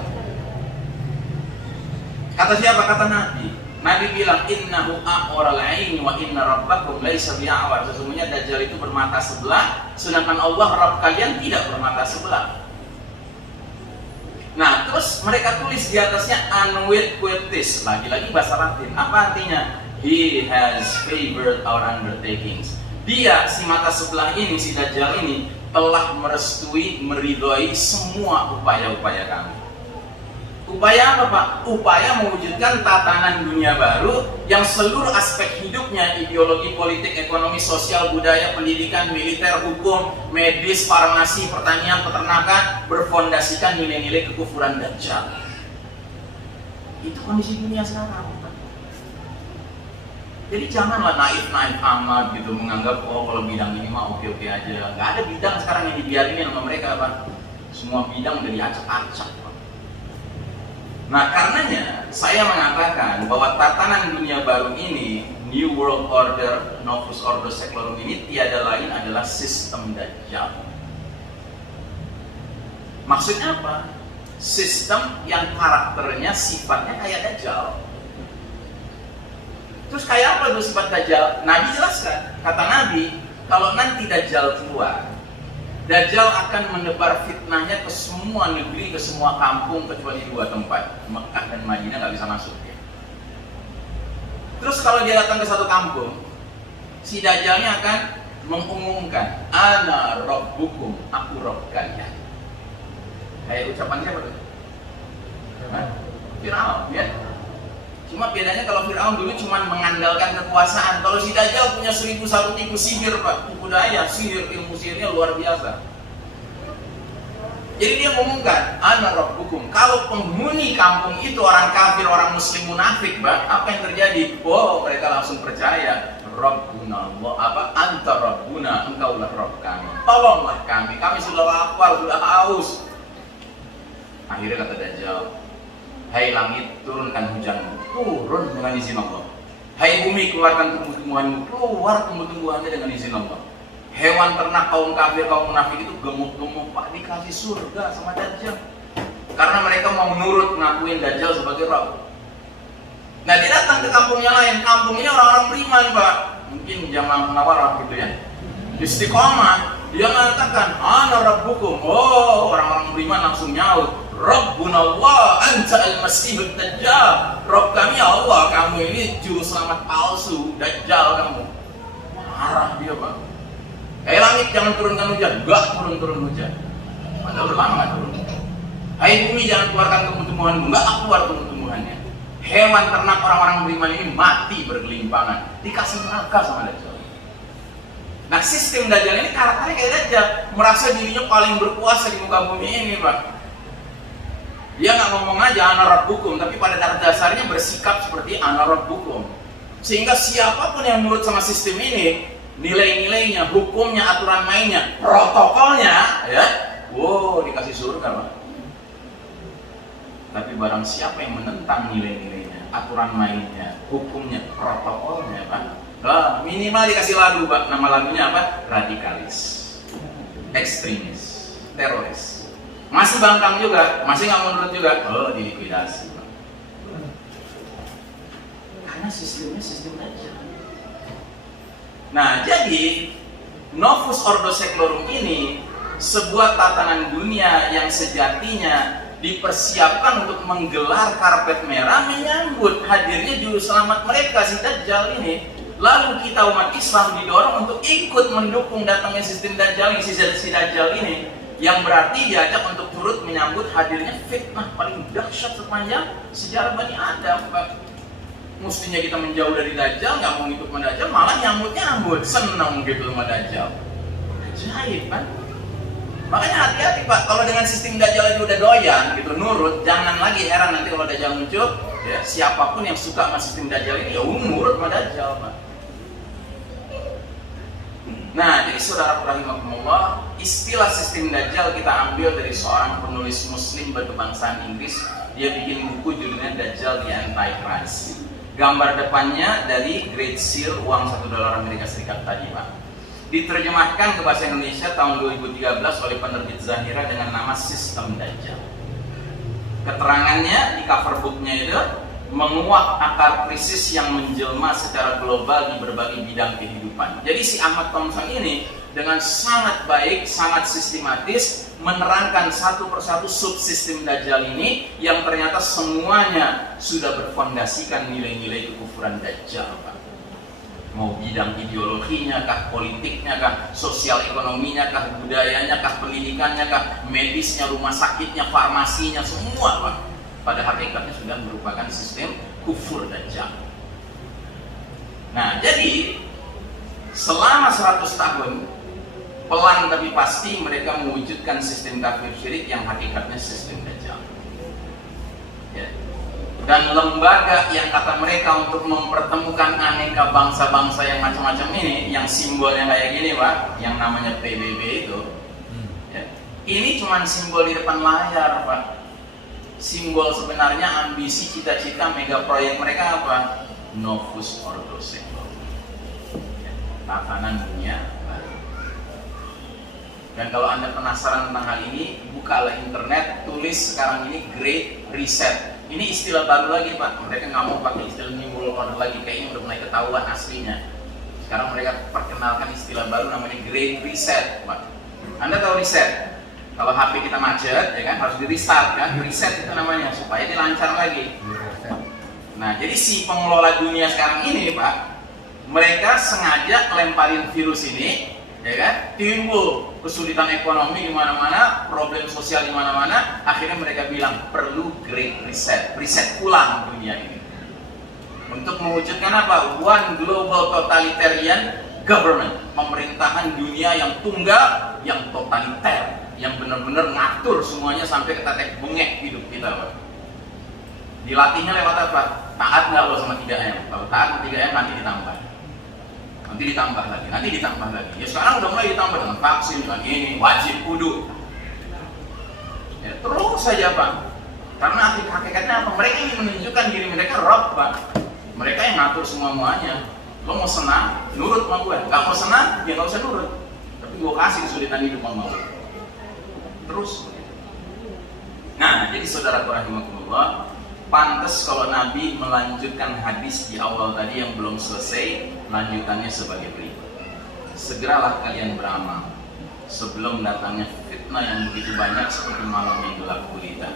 Kata siapa? Kata Nabi. Nabi bilang, innahu a'waral aini wa inna rabbakum laisa bi'awar. Sesungguhnya Dajjal itu bermata sebelah, sedangkan Allah Rabb kalian tidak bermata sebelah. Nah, terus mereka tulis di atasnya unwitquetis, lagi-lagi bahasa Latin. Apa artinya? He has favored our undertakings. Dia, si mata sebelah ini, si Dajjal ini, telah merestui, meridhoi semua upaya-upaya kami. Upaya apa, Pak? Upaya mewujudkan tatanan dunia baru yang seluruh aspek hidupnya, ideologi, politik, ekonomi, sosial, budaya, pendidikan, militer, hukum, medis, farmasi, pertanian, peternakan berfondasikan nilai-nilai kekufuran Dajjal. Itu kondisi dunia sekarang, Pak. Jadi janganlah naif-naif amat gitu menganggap oh kalau bidang ini mah oke-oke aja. Nggak ada bidang sekarang yang dibiarin sama mereka, Pak. Semua bidang udah diacak-acak, Pak. Nah, karenanya saya mengatakan bahwa tatanan dunia baru ini, New World Order, Novus Ordo Seclorum ini tiada lain adalah sistem Dajjal. Maksudnya apa? Sistem yang karakternya, sifatnya kayak Dajjal. Terus kayak apa itu sifat Dajjal? Nabi jelaskan, kata Nabi, kalau nanti Dajjal keluar, Dajjal akan menebar fitnahnya ke semua negeri, ke semua kampung, kecuali dua tempat, Mekah dan Madinah nggak bisa masuk. Terus kalau dia datang ke satu kampung, si Dajjalnya akan mengumumkan, Ana Rabbukum, aku Rabb kalian. Kayak ucapan siapa tuh? Fir'aun, ya. Cuma bedanya kalau Fir'aun dulu cuma mengandalkan kekuasaan. Kalau si Dajjal punya 1001 tipu sihir, Pak. Tipu daya, sihir, ilmu sihirnya luar biasa. Jadi dia mengumumkan, Ana Rabbukum. Kalau penghuni kampung itu orang kafir, orang muslim munafik, Pak, apa yang terjadi? Oh, mereka langsung percaya. Rabbuna Allah, Anta Rabbuna, engkaulah Rabb kami. Tolonglah kami sudah lapar, sudah haus. Akhirnya kata Dajjal, hai langit, turunkan hujanmu. Turun dengan izin Allah. Hai bumi, keluarkan tumbuh-tumbuhanmu. Keluar tumbuh-tumbuhannya dengan izin Allah. Hewan ternak kaum kafir, kaum munafik itu gemuk-gemuk, Pak, dikasih surga sama Dajjal. Karena mereka mau menurut ngakuin Dajjal sebagai Rabb. Nah, dia datang ke kampungnya lain. Kampungnya orang-orang beriman, Pak. Mungkin zaman Nawarah gitu ya. Istiqomah. Dia mengatakan, Ana Rabbukum. Oh, orang-orang beriman langsung nyaut, Rabbuna Allah, Anta al-Masihud Dajjal. Rabb kami Allah, kamu ini juru selamat palsu, Dajjal kamu. Marah dia, Pak. Hai langit, jangan turunkan hujan. Enggak turun hujan. Padahal udah lama nggak turun. Hai bumi, jangan keluarkan tumbuh-tumbuhanmu. Enggak keluar tumbuh-tumbuhannya. Hewan ternak orang-orang beriman ini mati bergelimpangan. Dikasih neraka sama Dajjal. Nah, sistem Dajjal ini karakternya kayak Dajjal, merasa dirinya paling berkuasa di muka bumi ini, Pak. Dia nggak ngomong aja Ana Rabbukum, tapi pada dasarnya bersikap seperti Ana Rabbukum. Sehingga siapapun yang nurut sama sistem ini, nilai-nilainya, hukumnya, aturan mainnya, protokolnya, ya, wow, dikasih surga, Pak. Tapi barang siapa yang menentang nilai-nilainya, aturan mainnya, hukumnya, protokolnya, Pak, minimal dikasih lagu, Pak. Nama lagunya apa? Radikalis, ekstremis, teroris. Masih bangkang juga, masih nggak menurut juga, oh dilikuidasi, Pak. Karena sistemnya sistem aja. Nah, jadi Novus Ordo Seclorum ini sebuah tatanan dunia yang sejatinya dipersiapkan untuk menggelar karpet merah menyambut hadirnya juru selamat mereka, si Dajjal ini. Lalu kita umat Islam didorong untuk ikut mendukung datangnya sistem Dajjal ini, si Dajjal ini, yang berarti diajak untuk turut menyambut hadirnya fitnah paling dahsyat sepanjang sejarah Bani Adam, Pak. Mestinya kita menjauh dari Dajjal, nggak mau ikut sama Dajjal, malah nyambut, seneng gitu sama Dajjal. Ajaib, kan? Makanya hati-hati, Pak, kalau dengan sistem Dajjal aja udah doyan gitu, nurut, jangan lagi heran nanti kalau Dajjal muncul, ya, siapapun yang suka sama sistem Dajjal ini, ya nurut sama Dajjal, Pak. Nah, jadi saudara rahimakumullah, istilah sistem Dajjal kita ambil dari seorang penulis Muslim berkebangsaan Inggris. Dia bikin buku judulnya Dajjal the Antichrist. Gambar depannya dari Great Seal, uang $1 Amerika Serikat tadi, Pak. Diterjemahkan ke bahasa Indonesia tahun 2013 oleh penerbit Zahira dengan nama Sistem Dajjal. Keterangannya di cover booknya itu menguak akar krisis yang menjelma secara global di berbagai bidang kehidupan. Jadi si Ahmad Thompson ini dengan sangat baik, sangat sistematis menerangkan satu persatu subsistem Dajjal ini yang ternyata semuanya sudah berfondasikan nilai-nilai kekufuran Dajjal, Pak. Mau bidang ideologinya kah, politiknya kah, sosial ekonominya kah, budayanya kah, pendidikannya kah, medisnya, rumah sakitnya, farmasinya, semua, Pak. Pada hakikatnya sudah merupakan sistem kufur Dajjal. Nah, jadi selama 100 tahun pelan tapi pasti mereka mewujudkan sistem kafir syirik yang hakikatnya sistem Dajjal. Ya. Dan lembaga yang kata mereka untuk mempertemukan aneka bangsa-bangsa yang macam-macam ini, yang simbolnya kayak gini, Pak, yang namanya PBB itu, ya, ini cuma simbol di depan layar, Pak. Simbol sebenarnya ambisi, cita-cita, mega proyek mereka apa? Novus Ordo Seclorum, ya, tatanan dunia baru. Dan kalau Anda penasaran tentang hal ini, bukalah internet, tulis sekarang ini Great Reset. Ini istilah baru lagi, Pak. Mereka nggak mau pakai istilah New World Order lagi, kayaknya udah mulai ketahuan aslinya. Sekarang mereka perkenalkan istilah baru namanya Great Reset, Pak. Anda tahu reset? Kalau HP kita macet, ya kan, harus di restart kan, reset itu namanya supaya dia lancar lagi. Nah, jadi si pengelola dunia sekarang ini, Pak, mereka sengaja lemparin virus ini, ya kan, timbul kesulitan ekonomi di mana-mana, problem sosial di mana-mana, akhirnya mereka bilang perlu great reset, reset ulang dunia ini. Untuk mewujudkan apa? One global totalitarian government, pemerintahan dunia yang tunggal, yang totaliter, yang benar-benar ngatur semuanya sampai ke tetek bengek hidup kita, Pak. Dilatihnya lewat apa? Taat nggak lo sama 3M? Kalau taat 3M nanti ditambah. Nanti ditambah lagi, nanti ditambah lagi. Ya sekarang udah mulai ditambah dengan vaksin, dengan ini, wajib kudu. Ya, terus saja, Pak. Karena hakikatnya apa? Mereka ingin menunjukkan diri mereka Rob, Pak. Mereka yang ngatur semuanya. Lo mau senang, nurut sama gue. Gak mau senang, ya gak usah nurut. Tapi gue kasih kesulitan hidup sama gue. Terus. Nah, jadi saudara rahimakumullah, pantas kalau Nabi melanjutkan hadis di awal tadi yang belum selesai, lanjutannya sebagai berikut. Segeralah kalian beramal sebelum datangnya fitnah yang begitu banyak seperti malam yang gelap gulita.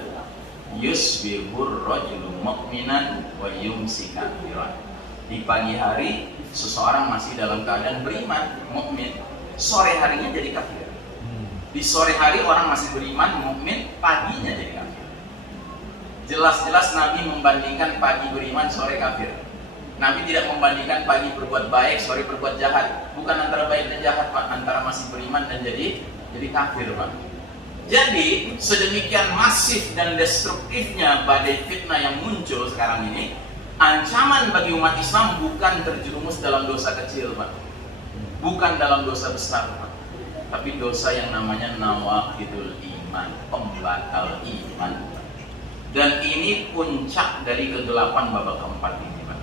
Yusbihur rajulu mu'minan wa yumsi kafiran. Di pagi hari seseorang masih dalam keadaan beriman, mukmin, sore harinya jadi kafir. Di sore hari orang masih beriman, mukmin, paginya jadi kafir. Jelas-jelas Nabi membandingkan pagi beriman, sore kafir. Nabi tidak membandingkan pagi berbuat baik, sore berbuat jahat. Bukan antara baik dan jahat, Pak, antara masih beriman dan jadi kafir, Pak. Jadi sedemikian masif dan destruktifnya badai fitnah yang muncul sekarang ini, ancaman bagi umat Islam bukan terjerumus dalam dosa kecil, Pak. Bukan dalam dosa besar, Pak. Tapi dosa yang namanya nawaqidul iman, pembatal iman. Dan ini puncak dari kegelapan babak keempat ini, Pak.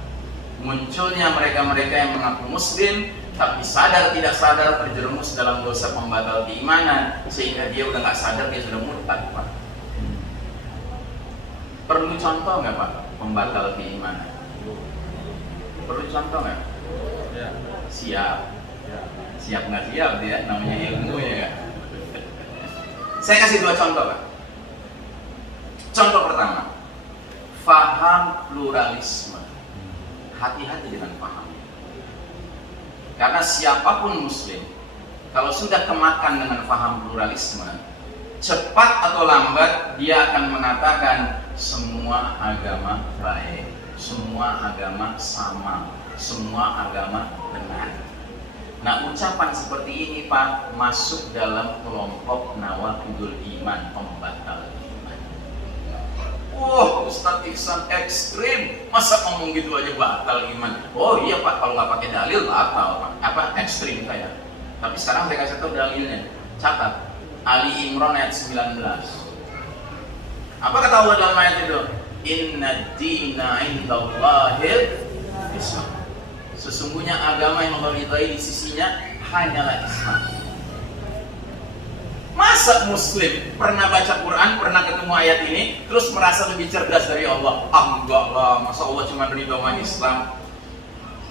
Munculnya mereka-mereka yang mengaku muslim, tapi sadar tidak sadar terjerumus dalam dosa pembatal keimanan, sehingga dia udah nggak sadar dia sudah murtad, Pak. Perlu contoh nggak, Pak, pembatal keimanan? Perlu contoh nggak? Ya. Siap. Siap nggak siap dia, namanya ilmu ya. Saya kasih 2 contoh, Pak. Contoh pertama, faham pluralisme. Hati-hati dengan paham. Karena siapapun muslim, kalau sudah kemakan dengan paham pluralisme, cepat atau lambat dia akan mengatakan semua agama baik, semua agama sama, semua agama benar. Nah, ucapan seperti ini, Pak, masuk dalam kelompok nawaqidul iman, pembatal iman. Ustadz Iksan ekstrim, masa ngomong gitu aja batal iman? Oh iya, Pak, kalau nggak pakai dalil batal, Pak. Apa ekstrim saya? Tapi sekarang saya kasih tahu dalilnya. Catat. Ali Imran ayat 19. Apa kata Allah dalam ayat itu? Inna dina indallahil Islam. Sesungguhnya agama yang Allah ridhai di sisinya hanyalah Islam. Masa Muslim pernah baca Quran, pernah ketemu ayat ini, terus merasa lebih cerdas dari Allah? Enggak lah, masa Allah cuma ridho sama Islam?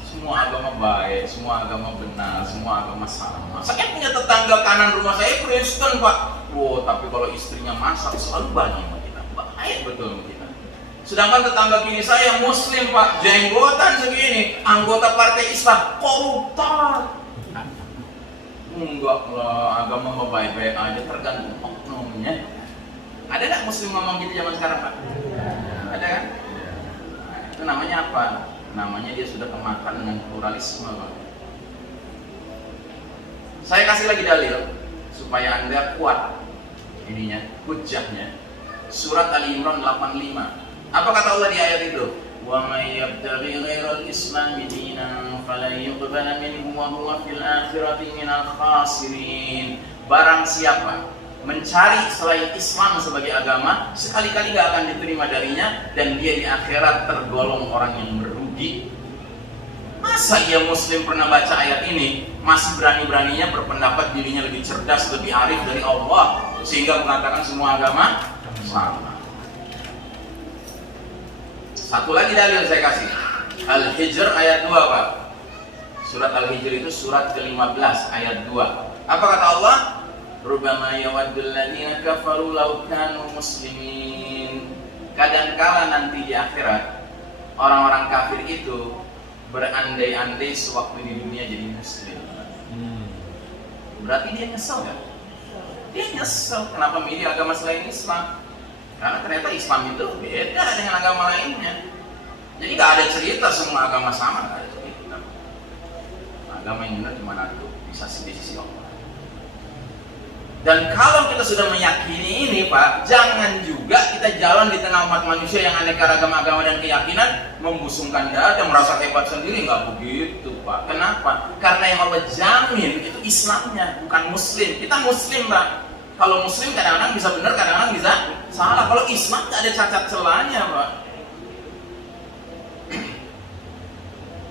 Semua agama baik, semua agama benar, semua agama sama. Saya punya tetangga kanan rumah saya Kristen, Pak. Wow, tapi kalau istrinya masak selalu banyak sama kita. Baik betul sama kita. Sedangkan tetangga kiri saya Muslim, Pak, jenggotan segini, anggota partai Islam, koruptor. Enggak lah, agama mau baik-baik aja, tergantung oknumnya. Ada nggak Muslim ngomong gitu zaman sekarang, Pak? Ada kan? Itu namanya apa? Namanya dia sudah kemakan dengan pluralisme, Pak. Saya kasih lagi dalil supaya Anda kuat ininya, hujjahnya. Surat Ali Imran 85. Apa kata Allah di ayat itu? Wa may yabtaghi ghairal islami dinan falan yuqbala minhu wa huwa fil akhirati minal khasirin. Barang siapa mencari selain Islam sebagai agama, sekali-kali gak akan diterima darinya, dan dia di akhirat tergolong orang yang merugi. Masa ia Muslim pernah baca ayat ini masih berani-beraninya berpendapat dirinya lebih cerdas, lebih arif dari Allah, sehingga mengatakan semua agama sama? Satu lagi dalil saya kasih, Al-Hijr ayat 2, Pak. Surat Al-Hijr itu surat ke-15 ayat 2. Apa kata Allah? Rubbama yawaddul ladzina kafaru law kanu muslimin. Kadangkala nanti di akhirat orang-orang kafir itu berandai-andai sewaktu di dunia jadi muslim. Berarti dia nyesel kan? Dia nyesel kenapa milih agama selain Islam. Karena ternyata Islam itu beda dengan agama lainnya. Jadi gak ada cerita semua agama sama, gak ada cerita. Agama yang benar cuma satu, bisa di sisi Allah. Dan kalau kita sudah meyakini ini, Pak, jangan juga kita jalan di tengah umat manusia yang aneka ragam agama dan keyakinan, membusungkan dada, merasa hebat sendiri. Nggak begitu, Pak. Kenapa? Karena yang Allah jamin itu Islamnya, bukan Muslim. Kita Muslim, Pak. Kalau Muslim kadang-kadang bisa benar, kadang-kadang bisa salah. Kalau Islam nggak ada cacat celahnya, Pak.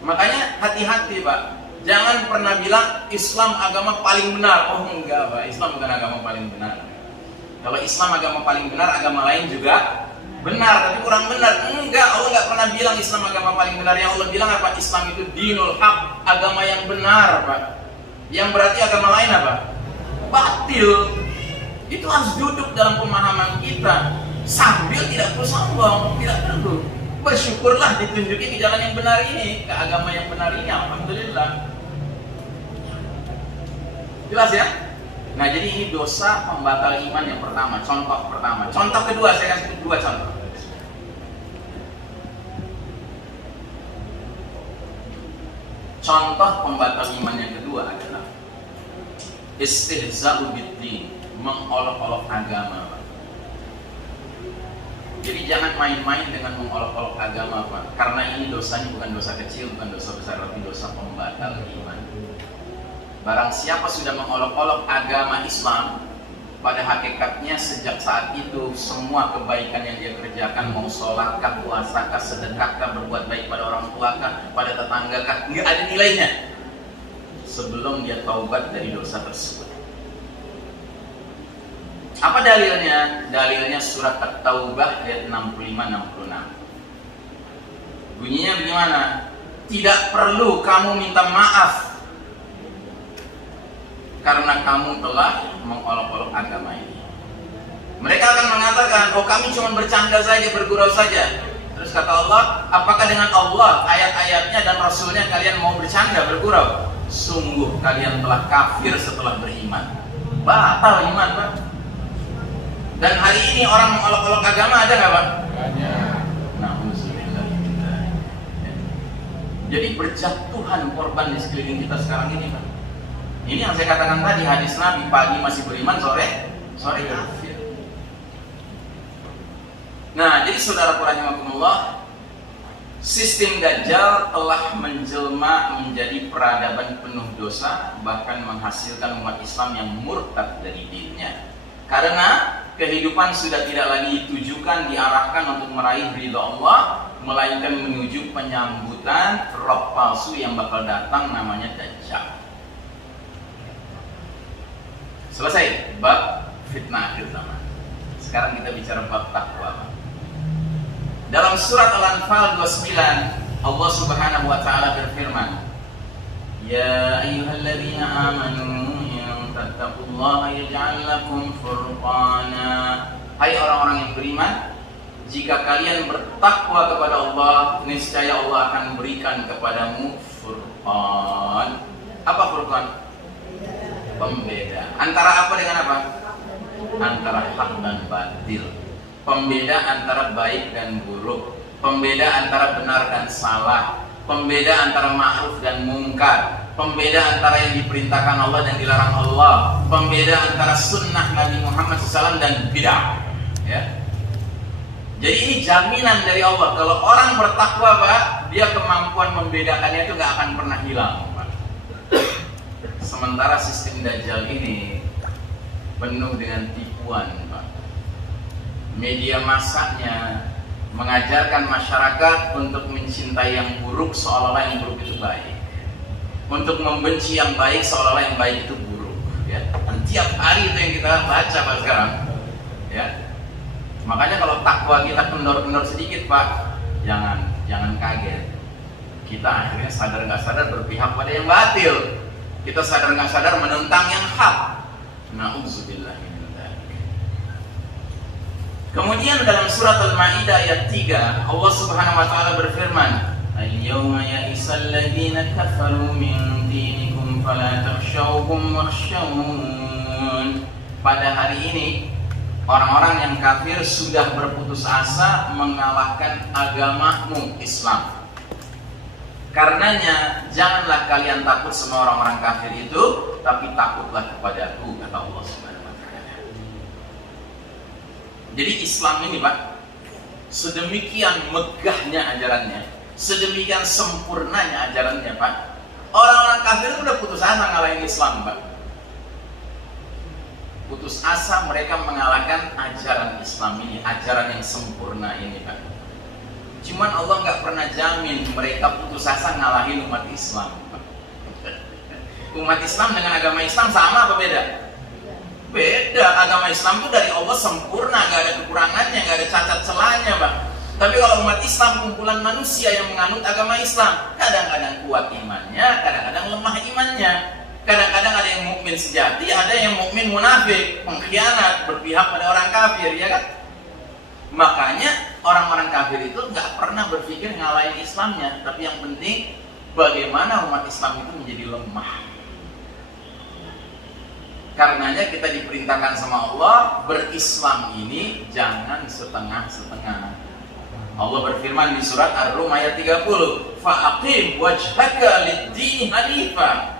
Makanya hati-hati, Pak. Jangan pernah bilang Islam agama paling benar. Oh enggak, Pak, Islam bukan agama paling benar. Kalau Islam agama paling benar, agama lain juga benar, tapi kurang benar. Enggak, Allah nggak pernah bilang Islam agama paling benar. Yang Allah bilang apa? Islam itu dinul haq, agama yang benar, Pak. Yang berarti agama lain apa? Batil. Itu harus duduk dalam pemahaman kita, sambil tidak perlu sombong, tidak perlu. Bersyukurlah ditunjuki ke jalan yang benar ini, ke agama yang benar ini, alhamdulillah. Jelas ya? Nah, jadi ini dosa pembatal iman yang pertama, contoh pertama. Contoh kedua, saya kasih dua contoh. Contoh pembatal iman yang kedua adalah istihza'u bid-din, mengolok-olok agama, Pak. Jadi jangan main-main dengan mengolok-olok agama, Pak. Karena ini dosanya bukan dosa kecil, bukan dosa besar, tapi dosa pembatal iman. Barang siapa sudah mengolok-olok agama Islam, pada hakikatnya sejak saat itu semua kebaikan yang dia kerjakan, mau sholatkah, puasakah, sedekahkah, berbuat baik pada orang tuakah, pada tetanggakah, nggak ada nilainya sebelum dia taubat dari dosa tersebut. Apa dalilnya? Dalilnya surat At-Taubah ayat 65-66. Bunyinya bagaimana? Tidak perlu kamu minta maaf karena kamu telah mengolok-olok agama ini. Mereka akan mengatakan, oh kami cuma bercanda saja, bergurau saja. Terus kata Allah, apakah dengan Allah, ayat-ayatnya dan Rasulnya kalian mau bercanda, bergurau? Sungguh kalian telah kafir setelah beriman. Batal iman, Pak. Dan hari ini orang mengolok-olok agama ada nggak, Pak? Banyak. Nah, jadi berjatuhan korban di sekeliling kita sekarang ini, Pak. Ini yang saya katakan tadi, hadis Nabi, pagi masih beriman, sore kafir. Nah, jadi saudara rahimakumullah, Sistem Dajjal telah menjelma menjadi peradaban penuh dosa, bahkan menghasilkan umat Islam yang murtad dari dinnya. Karena kehidupan sudah tidak lagi ditujukan, diarahkan untuk meraih ridha Allah, melainkan menuju penyambutan roh palsu yang bakal datang, namanya Dajjal. Selesai bab fitnah akhir zaman. Sekarang kita bicara bab takwa. Dalam surat Al-Anfal 29, Allah Subhanahu wa taala berfirman, "Ya ayyuhalladzina amanu in tattaqullaha yaj'al lakum furqana." Hai orang-orang yang beriman, jika kalian bertakwa kepada Allah, niscaya Allah akan berikan kepadamu furqan. Apa furqan? Pembeda. Antara apa dengan apa? Antara hak dan batil. Pembeda antara baik dan buruk, pembeda antara benar dan salah, pembeda antara ma'ruf dan mungkar, pembeda antara yang diperintahkan Allah dan dilarang Allah, pembeda antara sunnah Nabi Muhammad SAW dan bid'ah. Ya. Jadi ini jaminan dari Allah. Kalau orang bertakwa, Pak, dia kemampuan membedakannya itu gak akan pernah hilang, Pak. Sementara sistem Dajjal ini penuh dengan tipuan, Pak. Media massanya mengajarkan masyarakat untuk mencintai yang buruk seolah-olah yang buruk itu baik, untuk membenci yang baik seolah-olah yang baik itu buruk. Ya, tiap hari itu yang kita baca Pak sekarang. Ya, makanya kalau takwa kita kendor-kendor sedikit Pak, jangan kaget. Kita akhirnya sadar nggak sadar berpihak pada yang batil. Kita sadar nggak sadar menentang yang hak. Na'udzubillah. Kemudian dalam surat Al-Maidah ayat 3, Allah Subhanahu wa taala berfirman, "Al-yawma ya'isal ladzina kafaru min dinikum fala takhshawhum wakhshawun." Pada hari ini orang-orang yang kafir sudah berputus asa mengalahkan agamamu Islam. Karenanya janganlah kalian takut sama orang-orang kafir itu, tapi takutlah kepadaku, kata Allah Subhanahu. Jadi Islam ini Pak, sedemikian megahnya ajarannya, sedemikian sempurnanya ajarannya Pak. Orang-orang kafir itu udah putus asa ngalahin Islam Pak. Putus asa mereka mengalahkan ajaran Islam ini, ajaran yang sempurna ini Pak. Cuman Allah nggak pernah jamin mereka putus asa ngalahin umat Islam Pak. Umat Islam dengan agama Islam sama apa beda? Beda. Agama Islam itu dari Allah sempurna, gak ada kekurangannya, gak ada cacat celahnya Bang. Tapi kalau umat Islam kumpulan manusia yang menganut agama Islam, kadang-kadang kuat imannya, kadang-kadang lemah imannya. Kadang-kadang ada yang mukmin sejati, ada yang mukmin munafik, pengkhianat, berpihak pada orang kafir, ya kan? Makanya orang-orang kafir itu gak pernah berpikir ngalahin Islamnya, tapi yang penting bagaimana umat Islam itu menjadi lemah. Karenanya kita diperintahkan sama Allah, berislam ini jangan setengah-setengah. Allah berfirman di surat Ar-Rum ayat 30, "Fa'aqim wajhaka lid-dini hanifa,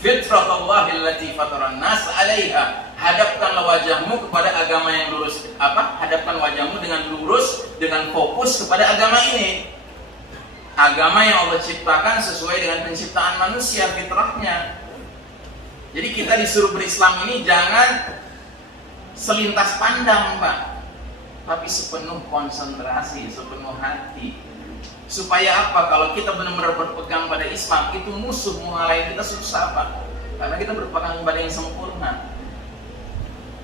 fitratallahi allati fataran nas 'alaiha." Hadapkanlah wajahmu kepada agama yang lurus. Hadapkan wajahmu dengan lurus, dengan fokus kepada agama ini. Agama yang Allah ciptakan sesuai dengan penciptaan manusia, fitrahnya. Jadi kita disuruh berislam ini jangan selintas pandang Pak, tapi sepenuh konsentrasi, sepenuh hati. Supaya apa? Kalau kita benar-benar berpegang pada Islam, itu musuh mengalahin kita susah Pak, karena kita berpegang pada yang sempurna.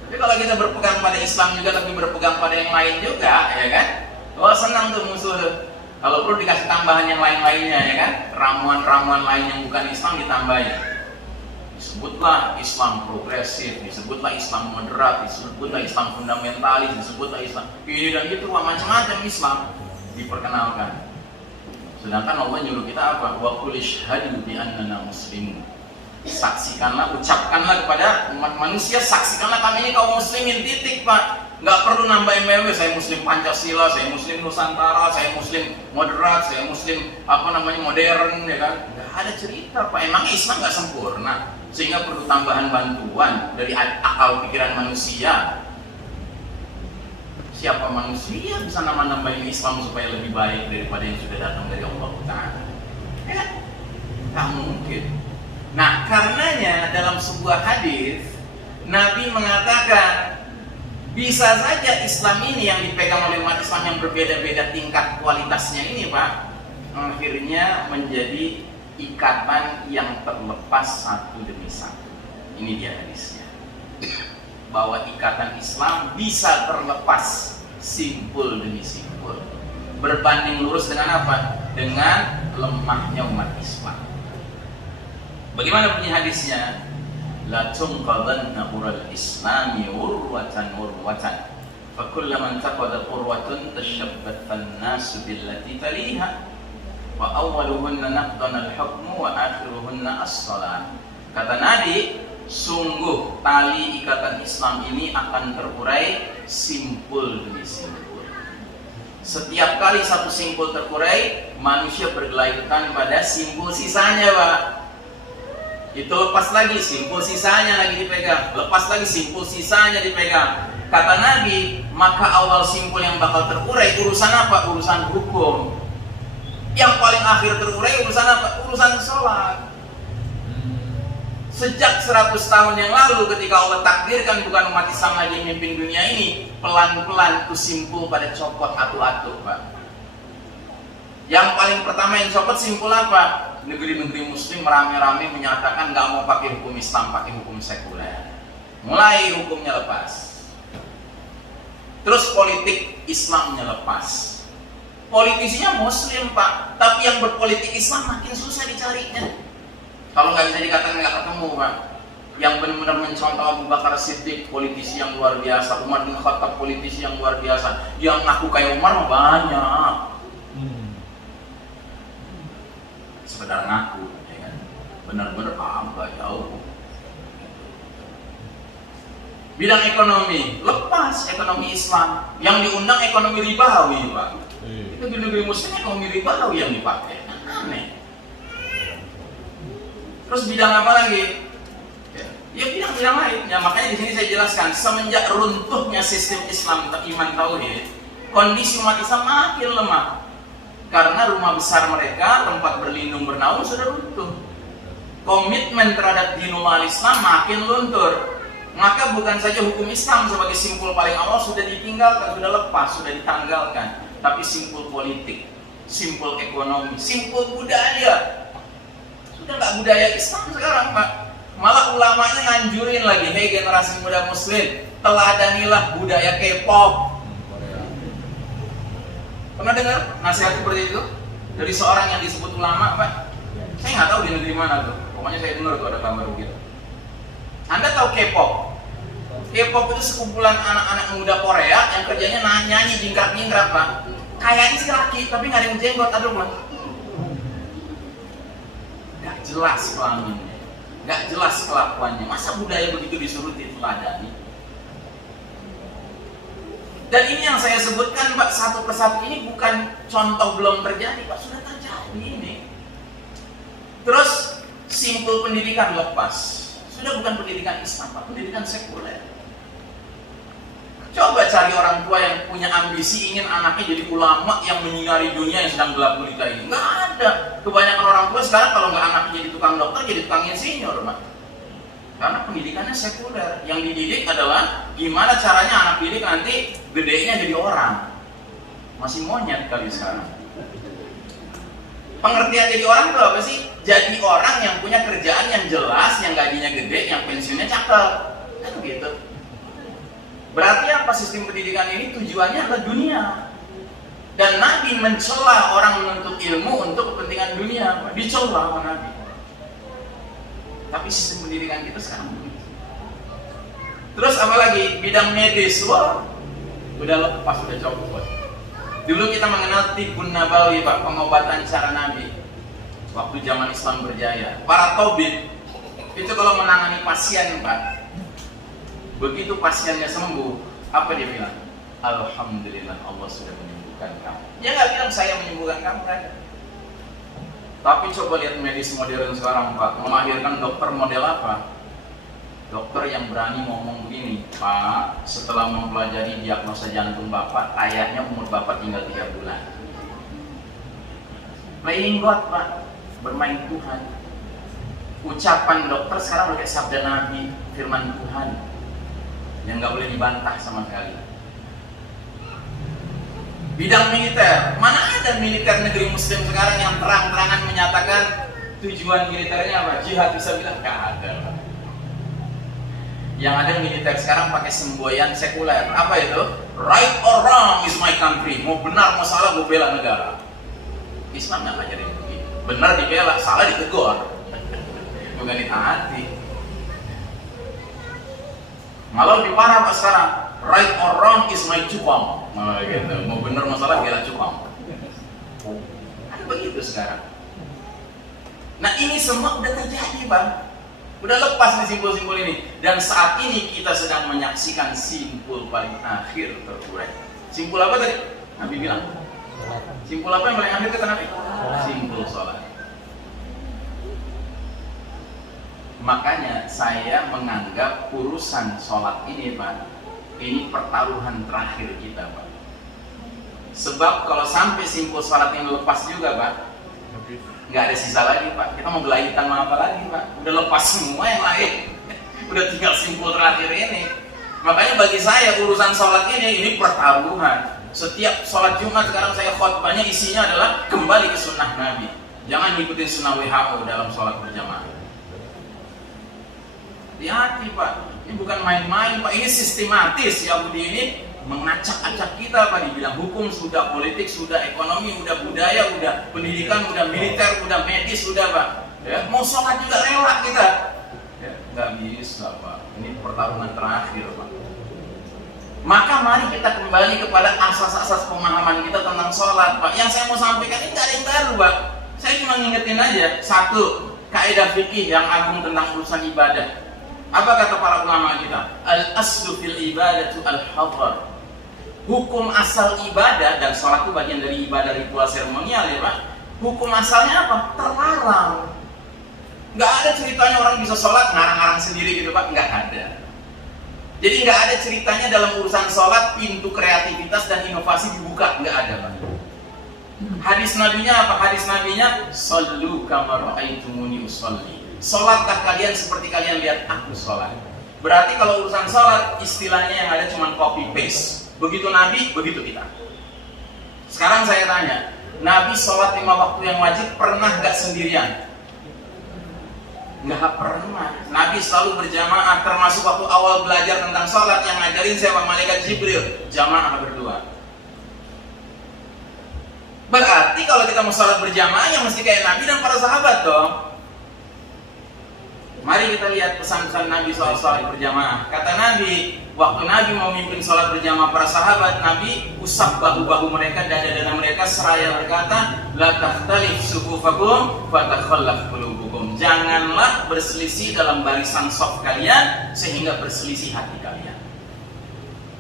Tapi kalau kita berpegang pada Islam juga tapi berpegang pada yang lain juga, ya kan? Oh senang tuh musuh tuh. Kalau perlu dikasih tambahan yang lain-lainnya, ya kan? Ramuan-ramuan lain yang bukan Islam ditambahin. Disebutlah Islam progresif, disebutlah Islam moderat, disebutlah Islam fundamentalis, disebutlah Islam ini dan itu, macam-macam Islam diperkenalkan. Sedangkan Allah nyuruh kita apa? Wa qul ishhadu bi annana muslimun. Saksikanlah, ucapkanlah kepada umat manusia, saksikanlah kami ini kaum muslimin, titik Pak. Nggak perlu nambah MW, saya muslim Pancasila, saya muslim Nusantara, saya muslim moderat, saya muslim modern, ya kan? Nggak ada cerita Pak, emang Islam nggak sempurna sehingga perlu tambahan bantuan dari akal pikiran manusia. Siapa manusia bisa nambah-nambahin Islam supaya lebih baik daripada yang sudah datang dari Allah Ta'ala? Ya, tak mungkin. Nah, karenanya dalam sebuah hadis Nabi mengatakan bisa saja Islam ini yang dipegang oleh umat Islam yang berbeda-beda tingkat kualitasnya ini, Pak, akhirnya menjadi ikatan yang terlepas satu demi satu. Ini dia hadisnya, bahwa ikatan Islam bisa terlepas simpul demi simpul. Berbanding lurus dengan apa? Dengan lemahnya umat Islam. Bagaimana bunyi hadisnya? La tunqadanna ural islami urwatan urwatan fa kullaman taqadat urwatun tashabbat fan-nasu billati taliha wa awwaluhunna naqdan al-hukmu wa akhiruhunna as-salat. Kata Nabi, sungguh tali ikatan Islam ini akan terurai simpul demi simpul. Setiap kali satu simpul terurai, manusia bergelayutan pada simpul sisanya, Pak. Itu lepas lagi, simpul sisanya lagi dipegang, lepas lagi simpul sisanya dipegang. Kata Nabi, maka awal simpul yang bakal terurai urusan apa? Urusan hukum. Yang paling akhir terurai urusan apa? Urusan sholat. Sejak 100 tahun yang lalu ketika Allah takdirkan bukan umat Islam lagi memimpin dunia ini, pelan-pelan itu simpul pada copot atu-atu, Pak. Yang paling pertama yang copot simpul apa? Negeri-negeri muslim rame-rame menyatakan nggak mau pakai hukum Islam, pakai hukum sekuler. Mulai hukumnya lepas. Terus politik Islamnya lepas. Politisinya muslim, Pak, tapi yang berpolitik Islam makin susah dicarinya. Kalau nggak bisa dikatakan nggak ketemu, Pak. Yang benar-benar mencontoh Abu Bakar Siddiq, politisi yang luar biasa. Umar bin Khattab, politisi yang luar biasa. Yang ngaku kayak Umar mah banyak. Sekedar ngaku, ya kan? Benar-benar apa jauh. Bidang ekonomi, lepas ekonomi Islam. Yang diundang ekonomi ribawi, Pak. Itu di negeri muslim ekonomi ribawi yang dipakai. Aneh. Terus bidang apa lagi? Ya bidang-bidang lain. Ya makanya di sini saya jelaskan, semenjak runtuhnya sistem Islam iman tauhid, kondisi umat Islam makin lemah. Karena rumah besar mereka, tempat berlindung bernaung sudah runtuh. Komitmen terhadap dinul Islam makin luntur. Maka bukan saja hukum Islam sebagai simpul paling awal sudah ditinggalkan, sudah lepas, sudah ditanggalkan, tapi simpul politik, simpul ekonomi, simpul budaya. Sudah nggak budaya Islam sekarang, Pak. Malah ulamanya nganjurin lagi, hei generasi muda muslim, teladanilah budaya K-pop. Pernah dengar nasihat seperti itu dari seorang yang disebut ulama, Pak? Saya nggak tahu di negeri mana tuh. Pokoknya saya dengar tuh ada kabar begitu. Anda tahu K-pop? K-pop itu sekumpulan anak-anak muda Korea yang kerjanya nyanyi jingkrak-jingkrak, Pak. Kayaknya sih laki, tapi nggak ada yang jenggot, aduh, Pak. Nggak jelas kelaminnya, nggak jelas kelakuannya. Masa budaya begitu disuruh diteladani? Dan ini yang saya sebutkan, Pak, satu persatu ini bukan contoh belum terjadi, Pak, sudah terjadi ini. Terus simpul pendidikan lepas, sudah bukan pendidikan Islam, Pak, pendidikan sekuler. Coba cari orang tua yang punya ambisi ingin anaknya jadi ulama yang menyinari dunia yang sedang gelap gulita ini. Nggak ada. Kebanyakan orang tua sekarang kalau nggak anaknya jadi tukang dokter, jadi tukang insinyur, Pak. Karena pendidikannya sekuler. Yang dididik adalah gimana caranya anak didik nanti gedenya jadi orang. Masih monyet kali sekarang. Pengertian jadi orang itu apa sih? Jadi orang yang punya kerjaan yang jelas, yang gajinya gede, yang pensiunnya cakep. Kan gitu. Berarti apa sistem pendidikan ini tujuannya adalah dunia. Dan Nabi mencela orang menuntut ilmu untuk kepentingan dunia. Dicela sama Nabi. Tapi sistem pendidikan kita sekarang begitu. Terus apa lagi? Bidang medis, wah, udah lepas, udah copot. Dulu kita mengenal tibun nabawi, Pak, pengobatan cara Nabi. Waktu zaman Islam berjaya, para tabib itu kalau menangani pasien, Pak, begitu pasiennya sembuh, apa dia bilang? Alhamdulillah, Allah sudah menyembuhkan kamu. Dia nggak bilang saya menyembuhkan kamu, kan? Tapi coba lihat medis modern sekarang, Pak, melahirkan dokter model apa? dokter yang berani ngomong begini, Pak, setelah mempelajari diagnosa jantung Bapak, kayaknya umur Bapak tinggal 3 bulan. Playing God, Pak, bermain Tuhan. Ucapan dokter sekarang pakai sabda Nabi, firman Tuhan, yang nggak boleh dibantah sama sekali. Bidang militer, mana ada militer negeri Muslim sekarang yang terang-terangan menyatakan tujuan militernya apa? Jihad, bisa bilang nggak ada, Pak. Yang ada militer sekarang pakai semboyan sekuler. Apa itu? Right or wrong is my country. Mau benar mau salah gue bela negara. Islam nggak ngajarin begitu. Benar dibela, salah ditegur. Bukan ditaati. Malah lebih parah Pak sekarang. Right or wrong is my cukong. Nah, gitu. Mau benar mau salah bela cukong. Ada begitu sekarang. Nah ini semua udah terjadi Bang. Udah lepas nih simpul-simpul ini. Dan saat ini kita sedang menyaksikan simpul paling akhir terurai. Simpul apa tadi? Nabi bilang. Simpul apa yang paling akhir kata Nabi? Simpul sholat. Makanya saya menganggap urusan sholat ini Pak, ini pertaruhan terakhir kita Pak. Sebab kalau sampai simpul sholat ini lepas juga Pak, nggak ada sisa lagi Pak. Kita mau belajar tentang apa lagi Pak? Udah lepas semua yang lain. Udah tinggal simpul terakhir ini. Makanya bagi saya urusan sholat ini pertaruhan. Setiap sholat Jumat sekarang saya khotbahnya isinya adalah kembali ke sunnah Nabi. Jangan ngikutin sunnah WHO dalam sholat berjamaah. Hati-hati Pak, ini bukan main-main Pak, ini sistematis. Yahudi ini mengacak-acak kita Pak, dibilang hukum sudah, politik sudah, ekonomi sudah, budaya sudah, pendidikan sudah, militer sudah, medis sudah Pak. Ya, mau sholat juga rela kita. Ya, nggak bisa Pak, ini pertarungan terakhir Pak. Maka mari kita kembali kepada asas-asas pemahaman kita tentang sholat Pak. Yang saya mau sampaikan ini nggak ada yang baru Pak. Saya cuma ngingetin aja. Satu, kaidah fikih yang agung tentang urusan ibadah. Apa kata para ulama kita? Al-aslu fil ibadatu al-hadar. Hukum asal ibadah, dan sholat itu bagian dari ibadah ritual seremonial ya Pak. Hukum asalnya apa? Terlarang. Nggak ada ceritanya orang bisa sholat ngarang-ngarang sendiri gitu Pak. Nggak ada. Jadi nggak ada ceritanya dalam urusan sholat pintu kreativitas dan inovasi dibuka, nggak ada Pak. Hadis nabinya apa? Hadis nabinya sallu kama ra'aitumuni usolli. Sholatlah kalian seperti kalian lihat aku sholat. Berarti kalau urusan sholat istilahnya yang ada cuma copy paste. Begitu Nabi, begitu kita. Sekarang saya tanya, Nabi sholat 5 waktu yang wajib pernah nggak sendirian? Nggak pernah. Nabi selalu berjamaah, termasuk waktu awal belajar tentang sholat yang ngajarin saya Pak Malaikat Jibril, jamaah berdua. Berarti kalau kita mau sholat berjamaah ya mesti kayak Nabi dan para sahabat dong. Mari kita lihat pesan-pesan Nabi SAW berjamaah. Kata Nabi, waktu Nabi mau memimpin sholat berjamaah para sahabat, Nabi usap bahu-bahu mereka, dada-dada mereka seraya berkata, la takhtalif sufufakum fatakhallaf qulubukum. Janganlah berselisih dalam barisan shaf kalian sehingga berselisih hati kalian.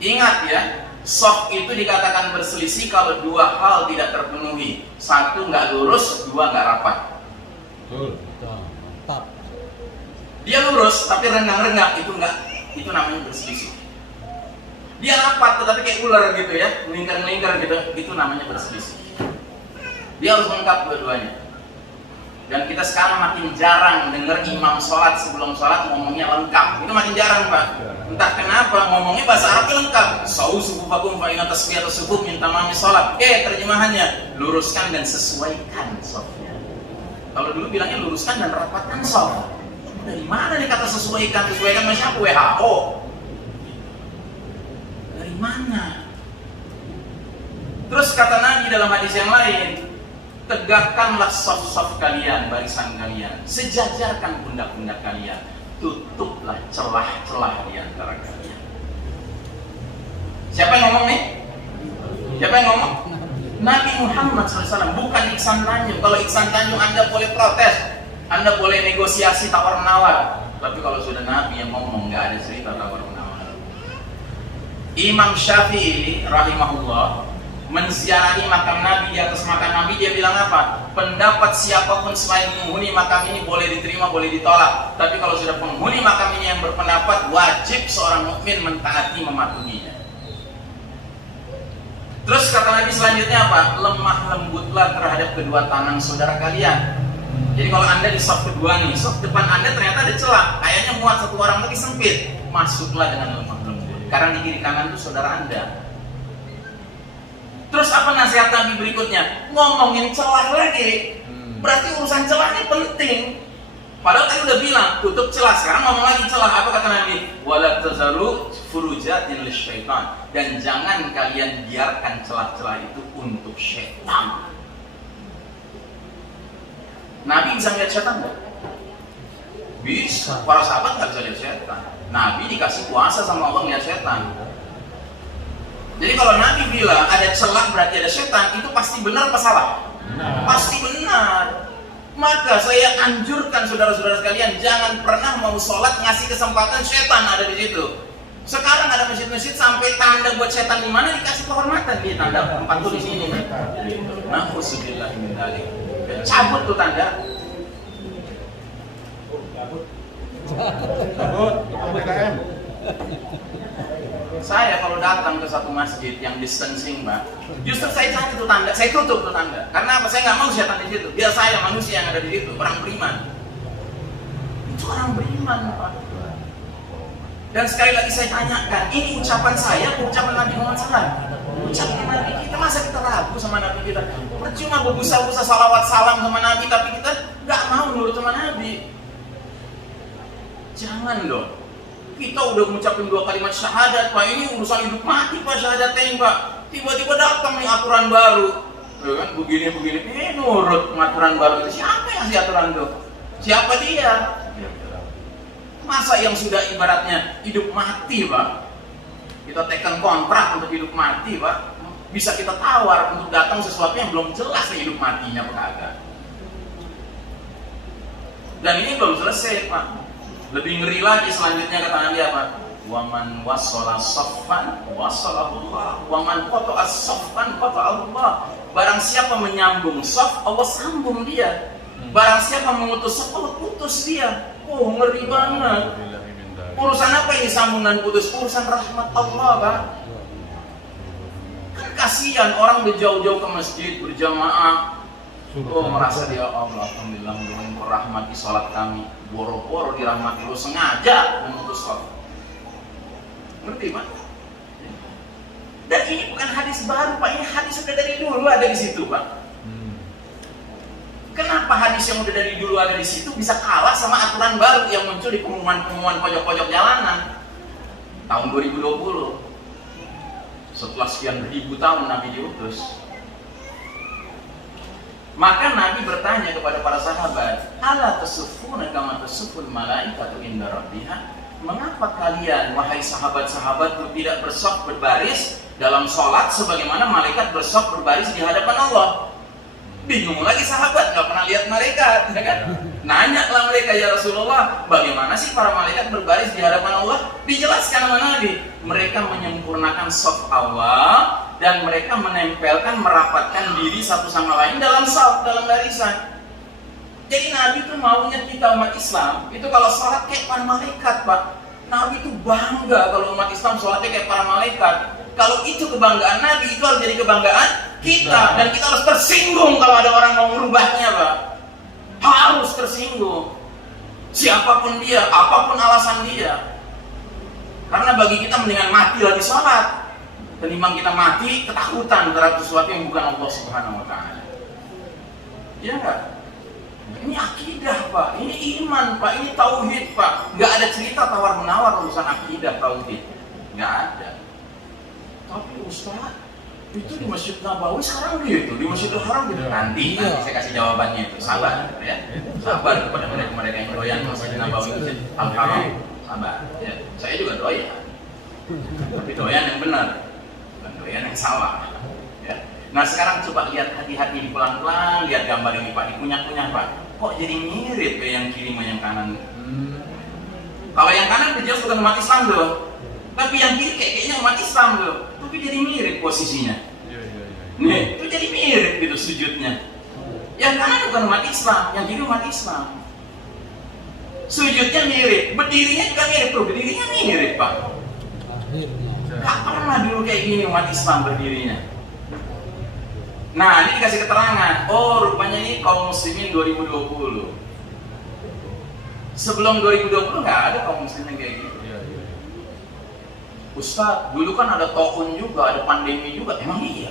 Ingat ya, shaf itu dikatakan berselisih kalau 2 hal tidak terpenuhi. 1 nggak lurus, 2 nggak rapat. Betul. Dia lurus tapi renggang-renggang, itu namanya berselisih. Dia rapat tetapi kayak ular gitu ya, melingkar-melingkar gitu, itu namanya berselisih. Dia harus lengkap dua-duanya. Dan kita sekarang makin jarang dengar imam sholat sebelum sholat ngomongnya lengkap. Itu makin jarang Pak. Entah kenapa ngomongnya bahasa Arabnya lengkap. Sau sufufakum fa inna tasfiyata sufuf min tamami sholat. Terjemahannya luruskan dan sesuaikan shafnya. Kalau dulu bilangnya luruskan dan rapatkan shaf. Dari mana nih kata sesuaikan? Sesuaikan sama siapa? WHO. Dari mana? Terus kata Nabi dalam hadis yang lain, tegakkanlah shaf-shaf kalian, barisan kalian, sejajarkan pundak-pundak kalian, tutuplah celah-celah di antara kalian. Siapa yang ngomong nih? Siapa yang ngomong? Nabi Muhammad SAW, bukan Iksan Tanjung. Kalau Iksan Tanjung Anda boleh protes, Anda boleh negosiasi tawar-menawar, tapi kalau sudah Nabi yang ngomong, nggak ada cerita tawar-menawar. Imam Syafi'i rahimahullah menziarahi makam Nabi. Di atas makam Nabi dia bilang apa? Pendapat siapapun selain penghuni makam ini boleh diterima, boleh ditolak. Tapi kalau sudah penghuni makam ini yang berpendapat, wajib seorang mukmin mentaati, mematuhinya. Terus kata Nabi selanjutnya apa? Lemah lembutlah terhadap kedua tangan saudara kalian. Jadi kalau anda di saf kedua nih, saf depan anda ternyata ada celah, kayaknya muat satu orang lagi sempit, masuklah dengan lemah lembut. Karena di kiri kanan itu saudara anda. Terus apa nasihat Nabi berikutnya? Ngomongin celah lagi. Berarti urusan celah ini penting. Padahal tadi udah bilang tutup celah, sekarang ngomong lagi celah. Apa kata Nabi? Wala tazaru furujatin lisyaitan. Dan jangan kalian biarkan celah-celah itu untuk syaitan. Nabi bisa lihat setan nggak? Bisa. Para sahabat nggak bisa lihat setan. Nabi dikasih kuasa sama Allah lihat setan. Jadi kalau Nabi bilang ada celah berarti ada setan, itu pasti benar apa salah? Pasti benar. Maka saya anjurkan saudara-saudara sekalian, jangan pernah mau sholat ngasih kesempatan setan ada di situ. Sekarang ada masjid-masjid sampai tanda buat setan di mana dikasih kehormatan, di tanda tempat tulis ini. Nauzubillah min dzalik. Cabut tuh tanda. Cabut PKM. Saya kalau datang ke satu masjid yang distancing, Mbak, justru saya cari tuh tanda, saya tutup tuh tanda. Karena apa? Saya nggak mau setan di situ. Biar saya manusia yang ada di situ, orang beriman. Itu orang beriman, Pak. Dan sekali lagi saya tanyakan, ini ucapan saya, ucapan Nabi Muhammad SAW. Ucapan Nabi kita, masa kita ragu sama Nabi kita? Percuma berbusa-busa salawat salam sama Nabi, tapi kita nggak mau nurut sama Nabi. Jangan dong. Kita udah mengucapkan 2 kalimat syahadat, Pak. Ini urusan hidup mati, Pak, syahadatain, Pak. Tiba-tiba datang nih aturan baru. Ya kan, begini. Nurut aturan baru itu. Siapa yang ngasih aturan itu? Siapa dia? Masa yang sudah ibaratnya hidup mati, Pak, kita tekan kontrak untuk hidup mati, Pak, bisa kita tawar untuk datang sesuatu yang belum jelas hidup matinya, Pak, agak. Dan ini belum selesai, Pak. Lebih ngeri lagi selanjutnya kata Nabi apa? Waman wasola saffan wasolahullah, waman qata'a saffan qata'allah. Barang siapa menyambung saf, Allah sambung dia. Barang siapa mengutus saf, Allah putus dia. Oh, ngeri banget. Urusan apa ini sambung dan putus? Urusan rahmat Allah, Pak. Kan kasihan orang berjauh-jauh ke masjid berjamaah. Oh, merasa dia Allah, alhamdulillah mudah-mudahan merahmati sholat kami. Boro-boro dirahmati, lu sengaja memutus sholat. Ngerti, Pak? Dan ini bukan hadis baru, Pak. Ini hadis sudah dari dulu ada di situ, Pak. Kenapa hadis yang udah dari dulu ada di situ bisa kalah sama aturan baru yang muncul di pengumuman-pengumuman pojok-pojok jalanan tahun 2020? Setelah sekian ribu tahun Nabi diutus. Maka Nabi bertanya kepada para sahabat, "Ala tasufuna kama tasuful malaikatu inda rabbiha?" Mengapa kalian, wahai sahabat-sahabatku, tidak bersaf berbaris dalam sholat sebagaimana malaikat bersaf berbaris di hadapan Allah? Bingung lagi sahabat, nggak pernah lihat malaikat, ya kan? Nanyalah mereka, ya Rasulullah, bagaimana sih para malaikat berbaris di hadapan Allah? Dijelaskan sama Nabi, mereka menyempurnakan shaf awal dan mereka menempelkan, merapatkan diri satu sama lain dalam shaf, dalam barisan. Jadi Nabi itu maunya kita umat Islam itu kalau sholat kayak para malaikat, Pak. Nabi itu bangga kalau umat Islam sholatnya kayak para malaikat. Kalau itu kebanggaan Nabi, itu harus jadi kebanggaan kita. Dan kita harus tersinggung kalau ada orang mau merubahnya, Pak. Harus tersinggung. Siapapun dia, apapun alasan dia. Karena bagi kita mendingan mati lagi sholat ketimbang kita mati ketakutan terhadap sesuatu yang bukan Allah Subhanahu wa Ta'ala. Iya enggak? Ini akidah, Pak. Ini iman, Pak. Ini tauhid, Pak. Nggak ada cerita tawar-menawar urusan akidah, tauhid. Nggak ada. Tapi Ustaz, itu di Masjid Nabawi sekarang gitu, di Masjidil Haram gitu. Nanti saya kasih jawabannya itu. Sabar, ya. Sabar kepada mereka yang doyan Masjid Nabawi Masjid Al-Haram. Sabar. Ya. Saya juga doyan. Tapi doyan yang benar, bukan doyan yang salah. Ya. Nah sekarang coba lihat hati-hati pelan-pelan, lihat gambar ini, Pak, dikunyah-kunyah, Pak. Kok jadi mirip ya yang kiri sama yang kanan? Kalau yang kanan jelas bukan umat Islam tuh, tapi yang kiri kayaknya umat Islam tuh, tapi jadi mirip posisinya. Nih, itu jadi mirip gitu sujudnya. Yang kanan bukan umat Islam, yang kiri umat Islam. Sujudnya mirip, berdirinya juga mirip tuh, berdirinya mirip Pak. Gak pernah dulu kayak gini umat Islam berdirinya. Nah, ini dikasih keterangan. Oh, rupanya ini kaum muslimin 2020. Sebelum 2020 nggak ada kaum muslimin kayak gitu. Ustaz, dulu kan ada taun juga, ada pandemi juga. Emang iya?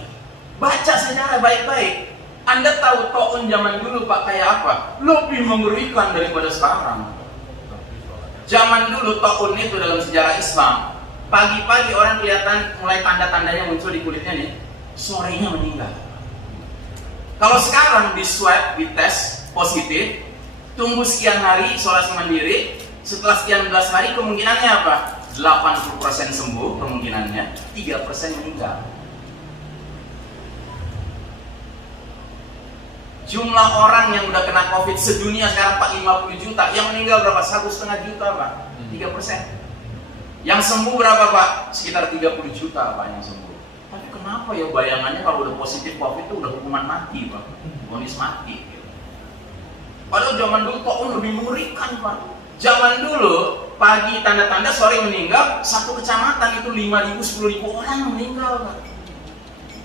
Baca sejarah baik-baik. Anda tahu taun zaman dulu Pak kayak apa? Lebih mengerikan daripada sekarang. Zaman dulu taun itu dalam sejarah Islam, pagi-pagi orang kelihatan mulai tanda-tandanya muncul di kulitnya nih, sorenya meninggal. Kalau sekarang di swab, di tes positif, tunggu sekian hari isolasi mandiri, setelah sekian belas hari kemungkinannya apa? 80% sembuh kemungkinannya, 3% meninggal. Jumlah orang yang udah kena COVID sedunia sekarang Pak 50 juta, yang meninggal berapa? 1,5 juta Pak, 3%. Yang sembuh berapa Pak? Sekitar 30 juta Pak yang sembuh. Tapi kenapa ya bayangannya kalau udah positif COVID itu udah hukuman mati Pak, vonis mati. Padahal zaman dulu taun lebih mengerikan Pak. Zaman dulu pagi tanda-tanda, sore meninggal, satu kecamatan itu 5.000, 10.000 orang meninggal Pak.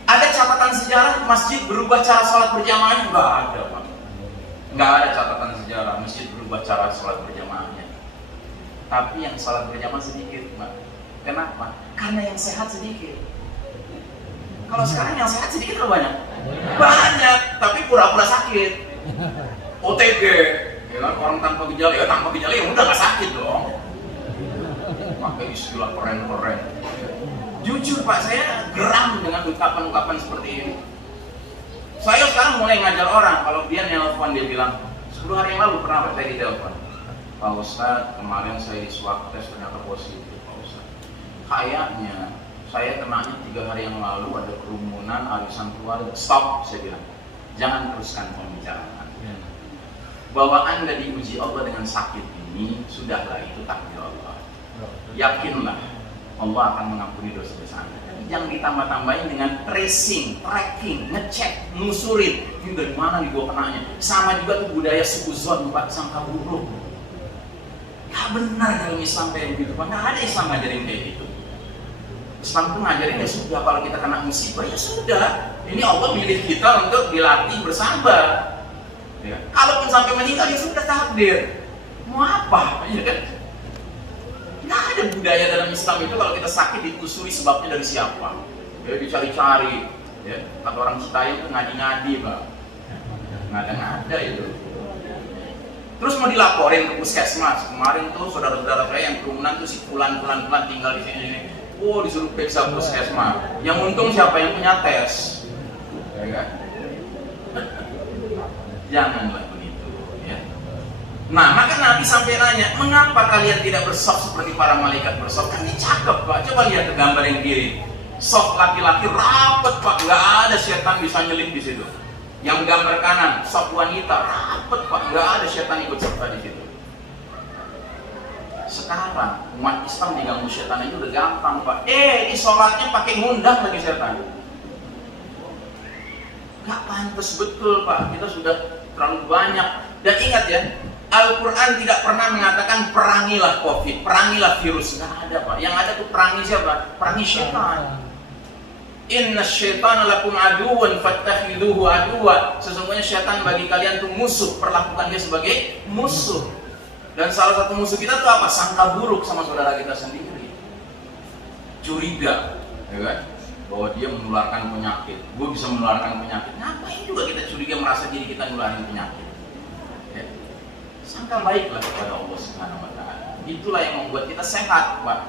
Ada catatan sejarah masjid berubah cara sholat berjamaahnya? Nggak ada Pak. Nggak ada catatan sejarah masjid berubah cara sholat berjamaahnya. Tapi yang sholat berjamaah sedikit Pak. Kenapa? Karena yang sehat sedikit. Kalau sekarang yang sehat sedikit atau banyak? Banyak, tapi pura-pura sakit. OTG, ya kan? Orang tanpa gejala, ya tanpa gejala ya udah nggak sakit dong. Pakai istilah keren-keren. Jujur Pak, saya geram dengan ungkapan-ungkapan seperti ini. Saya sekarang mulai ngajar orang, kalau dia nelfon dia bilang, 10 hari yang lalu pernah saya ditelepon, Pak Ustadz, kemarin saya di swab tes ternyata positif Pak Ustadz. Kayaknya saya kenanya 3 hari yang lalu ada kerumunan, arisan keluarga. Stop, saya bilang. Jangan teruskan pembicaraan. Bahwa Anda diuji Allah dengan sakit ini, sudahlah itu takdir Allah. Yakinlah Allah akan mengampuni dosa-dosa Anda. Jangan ditambah-tambahin dengan tracing, tracking, ngecek, nusurin. Ini dari mana nih gua kenanya? Sama juga tuh budaya suuzon, Pak, sangka buruk. Gak benar dalam Islam kayak begitu, Pak. Gak ada Islam ngajarin kayak gitu. Islam tuh ngajarin ya sudah, kalau kita kena musibah ya sudah. Ini Allah milih kita untuk dilatih bersabar. Ya. Kalaupun sampai meninggal ya sudah takdir. Mau apa? Ya kan? Nggak ada budaya dalam Islam itu kalau kita sakit ditusuri sebabnya dari siapa. Ya dicari-cari. Ya. Kata orang Citayam itu ngadi-ngadi, Pak. Ngada-ngada itu. Terus mau dilaporin ke puskesmas. Kemarin tuh saudara-saudara saya yang kerumunan tuh si pulan tinggal di sini. Oh, disuruh periksa puskesmas. Yang untung siapa yang punya tes? Ya kan? Janganlah begitu, ya. Nah, maka Nabi sampai nanya, mengapa kalian tidak bersaf seperti para malaikat bersaf? Kan ini cakep Pak, coba lihat ke gambar yang kiri. Saf laki-laki rapet Pak, nggak ada setan bisa nyelip di situ. Yang gambar kanan, saf wanita rapet Pak, nggak ada setan ikut serta di situ. Sekarang umat Islam diganggu setan itu udah gampang Pak. Di sholatnya pakai ngundang lagi setan. Gak pantas betul Pak, kita sudah terlalu banyak. Dan ingat ya, Al-Quran tidak pernah mengatakan perangilah COVID, perangilah virus. Gak ada Pak, yang ada tuh perangi siapa? Perangi syaitan. Inna syaitana lakum aduwan fattakhiduhu aduwa. Sesungguhnya syaitan bagi kalian tuh musuh, perlakukan dia sebagai musuh. Dan salah satu musuh kita tuh apa? Sangka buruk sama saudara kita sendiri. Curiga, ya kan? Bahwa dia menularkan penyakit, gue bisa menularkan penyakit. Ngapain juga kita curiga merasa diri kita menularkan penyakit? Ya. Sangka baiklah kepada Allah Subhanahu Wa Taala. Itulah yang membuat kita sehat, Pak.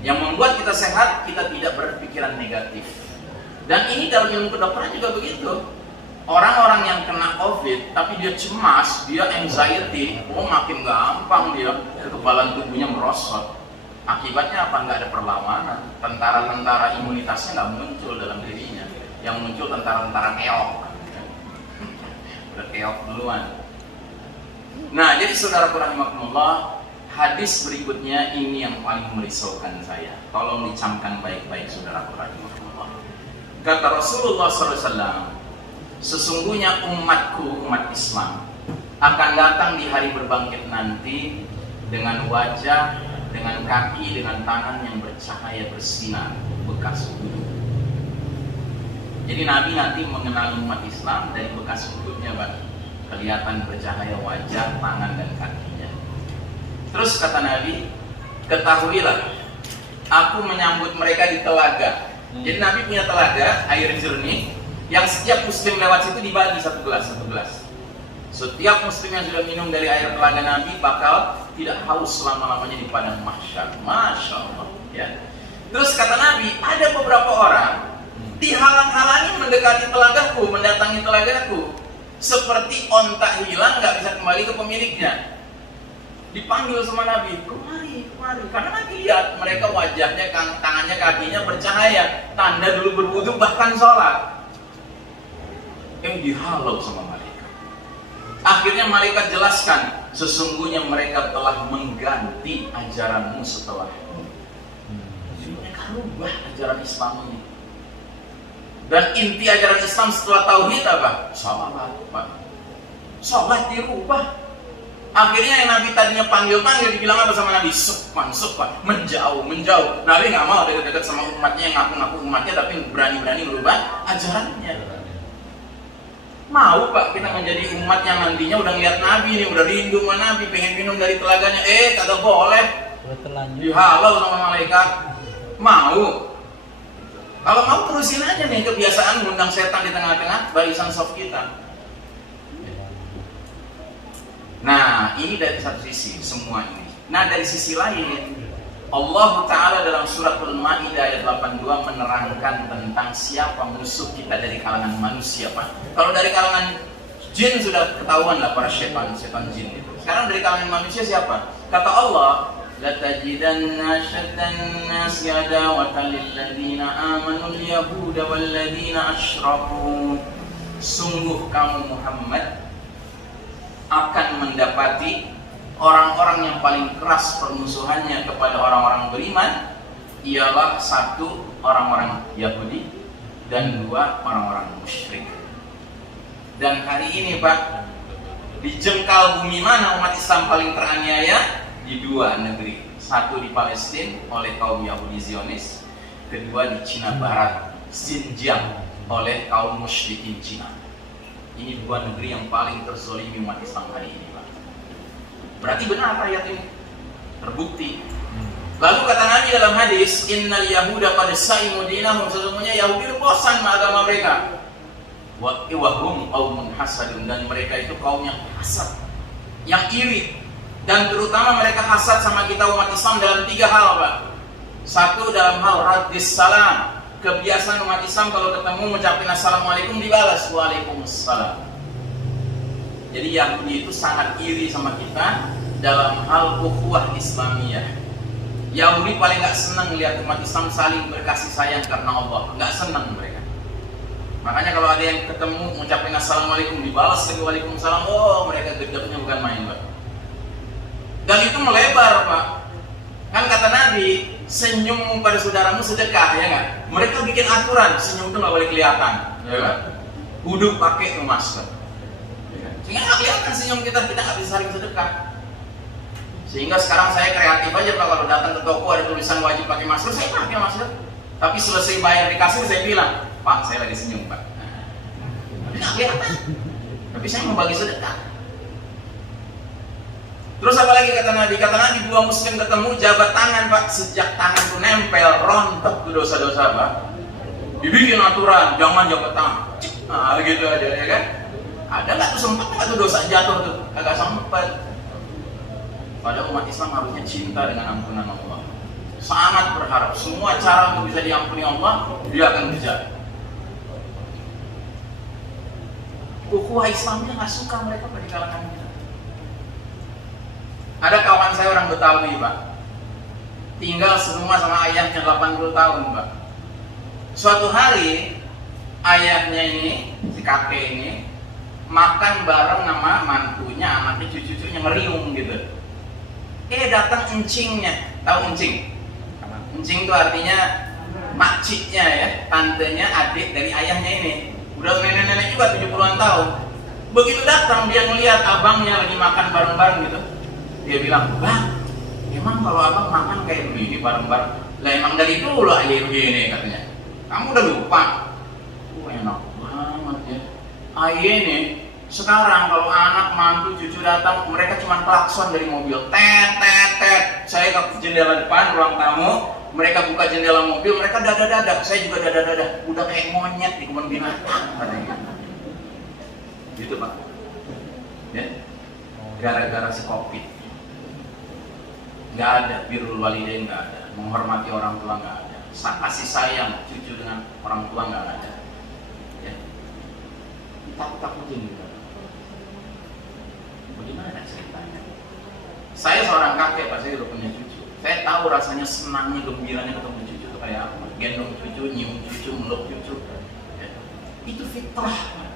Yang membuat kita sehat, kita tidak berpikiran negatif. Dan ini dalam ilmu kedokteran juga begitu. Orang-orang yang kena COVID, tapi dia cemas, dia anxiety, makin gampang dia kekebalan tubuhnya merosot. Akibatnya apa? Nggak ada perlawanan. Tentara-tentara imunitasnya nggak muncul dalam dirinya. Yang muncul tentara-tentara keok. Udah keok duluan. Nah, jadi saudaraku rahimakumullah, hadis berikutnya ini yang paling merisaukan saya. Tolong dicamkan baik-baik saudaraku rahimakumullah. Kata Rasulullah SAW, sesungguhnya umatku, umat Islam, akan datang di hari berbangkit nanti dengan wajah, dengan kaki, dengan tangan yang bercahaya bersinar, bekas wudhu. Jadi Nabi nanti mengenal umat Islam dari bekas wudhunya, Pak. Kelihatan bercahaya wajah, tangan, dan kakinya. Terus kata Nabi, ketahuilah, aku menyambut mereka di telaga. Jadi Nabi punya telaga, air jernih, yang setiap muslim lewat situ dibagi satu gelas. Setiap muslim yang sudah minum dari air telaga Nabi bakal tidak haus selama-lamanya di padang mahsyar. Masya Allah. Ya. Terus kata Nabi, ada beberapa orang dihalang-halangi mendekati telagaku, mendatangi telagaku, seperti onta hilang nggak bisa kembali ke pemiliknya. Dipanggil sama Nabi, kemari, karena Nabi lihat mereka wajahnya, tangannya, kakinya bercahaya, tanda dulu berwudu bahkan sholat. Dihalau sama malaikat. Akhirnya malaikat jelaskan, sesungguhnya mereka telah mengganti ajaranmu setelahmu. Jadi mereka rubah ajaran Islam ini. Dan inti ajaran Islam setelah tauhid apa? Sholat, Pak. Sholat dirubah. Akhirnya yang Nabi tadinya panggil-panggil dibilang apa sama Nabi? Sukman, menjauh. Nabi nggak mau dekat-dekat sama umatnya yang ngaku-ngaku umatnya tapi berani-berani merubah ajarannya. Mau Pak kita menjadi umat yang nantinya udah ngeliat Nabi nih, udah rindu sama Nabi, pengen minum dari telaganya, kagak boleh. Dihalau sama malaikat. Mau. Kalau mau terusin aja nih kebiasaan ngundang setan di tengah-tengah barisan soft kita. Nah, ini dari satu sisi semua ini. Nah, dari sisi lain, Allah Ta'ala dalam surat Al-Ma'idah ayat 82 menerangkan tentang siapa musuh kita dari kalangan manusia, Pak. Kalau dari kalangan jin sudah ketahuan lah para setan jin itu. Sekarang dari kalangan manusia siapa? Kata Allah, latajidanna syaddan nasi adawatan lilladzina amanu al-yahuda walladzina asyraku. Sungguh kamu Muhammad akan mendapati orang-orang yang paling keras permusuhannya kepada orang-orang beriman ialah satu, orang-orang Yahudi, dan dua, orang-orang musyrik. Dan hari ini Pak, di jengkal bumi mana umat Islam paling teraniaya? Di dua negeri. Satu di Palestina oleh kaum Yahudi Zionis, kedua di Cina Barat, Xinjiang, oleh kaum musyrikin Cina. Ini dua negeri yang paling terzolimi umat Islam hari ini, Pak. Berarti benar ayat ini, terbukti. Lalu kata Nabi dalam hadis, innal yahuda qad sa'imu dinahum, sesungguhnya Yahudi itu bosan sama agama mereka. Wa hum qaumun hasadun, dan mereka itu kaum yang hasad, yang iri. Dan terutama mereka hasad sama kita umat Islam dalam tiga hal, Pak. Satu, dalam hal raddis salam. Kebiasaan umat Islam kalau ketemu mengucapkan assalamualaikum dibalas waalaikumsalam. Jadi Yahudi itu sangat iri sama kita dalam hal ukhuwah Islamiyah. Yahudi paling gak senang melihat umat Islam saling berkasih sayang karena Allah, gak senang mereka. Makanya kalau ada yang ketemu mengucapkan assalamualaikum dibalas lagi waalaikumsalam, mereka gedeknya bukan main, Pak. Dan itu melebar, Pak. Kan kata Nabi, senyum pada saudaramu sedekah, ya nggak? Mereka bikin aturan, senyum itu nggak boleh kelihatan, ya kan? Wudhu pakai masker, sehingga nggak kelihatan senyum kita nggak bisa saling sedekah. Sehingga sekarang saya kreatif aja, Pak. Kalau datang ke toko ada tulisan wajib pakai masker, saya pakai masker. Tapi selesai bayar di kasir saya bilang, Pak, saya lagi senyum, Pak. Tapi nggak kelihatan. Tapi saya mau bagi sedekah. Terus apa lagi kata Nabi? Kata Nabi, dua muslim ketemu jabat tangan, Pak. Sejak tangan tuh nempel, rontok tuh dosa-dosa, Pak. Dibikin aturan, jangan jabat tangan. Nah, gitu aja, ya kan? Ada nggak tuh sempat nggak tuh dosa jatuh tuh? Agak sempat. Padahal umat Islam harusnya cinta dengan ampunan Allah. Sangat berharap semua cara untuk bisa diampuni Allah, dia akan kejar. Ukhuwah Islamnya nggak suka mereka pada kalangan kita. Ada kawan saya orang Betawi, Pak. Tinggal serumah sama ayahnya 80 tahun, Pak. Suatu hari ayahnya ini, si kakek ini, makan bareng sama mantunya, anaknya, cucu-cucunya meriung gitu. Datang encingnya. Tahu encing? Encing itu artinya makciknya ya, tantenya, adik dari ayahnya ini. Udah nenek-nenek juga 70-an tahun. Begitu datang dia ngelihat abangnya lagi makan bareng-bareng gitu. Dia bilang, "Bang, emang kalau abang makan kayak begini bareng-bareng? Lah emang dari dulu aja begini," katanya. "Kamu udah lupa?" Enak banget ya. Ini sekarang kalau anak, mantu, cucu datang, mereka cuma klakson dari mobil, tet tet tet. Saya ke jendela depan ruang tamu, mereka buka jendela mobil, mereka dadah-dadah. Saya juga dadah-dadah. Udah kayak monyet di kebun binatang katanya. Gitu Pak. Ya. Gara-gara si Covid. Nggak ada birrul walidain, nggak ada. Menghormati orang tua nggak ada. Kasih sayang cucu dengan orang tua nggak ada. Ya. Takut-takutin juga. Bagaimana ceritanya? Saya seorang kakek, Pak, saya udah punya cucu. Saya tahu rasanya senangnya, gembiranya ketemu cucu itu kayak apa. Gendong cucu, nyium cucu, meluk cucu. Ya. Itu fitrah.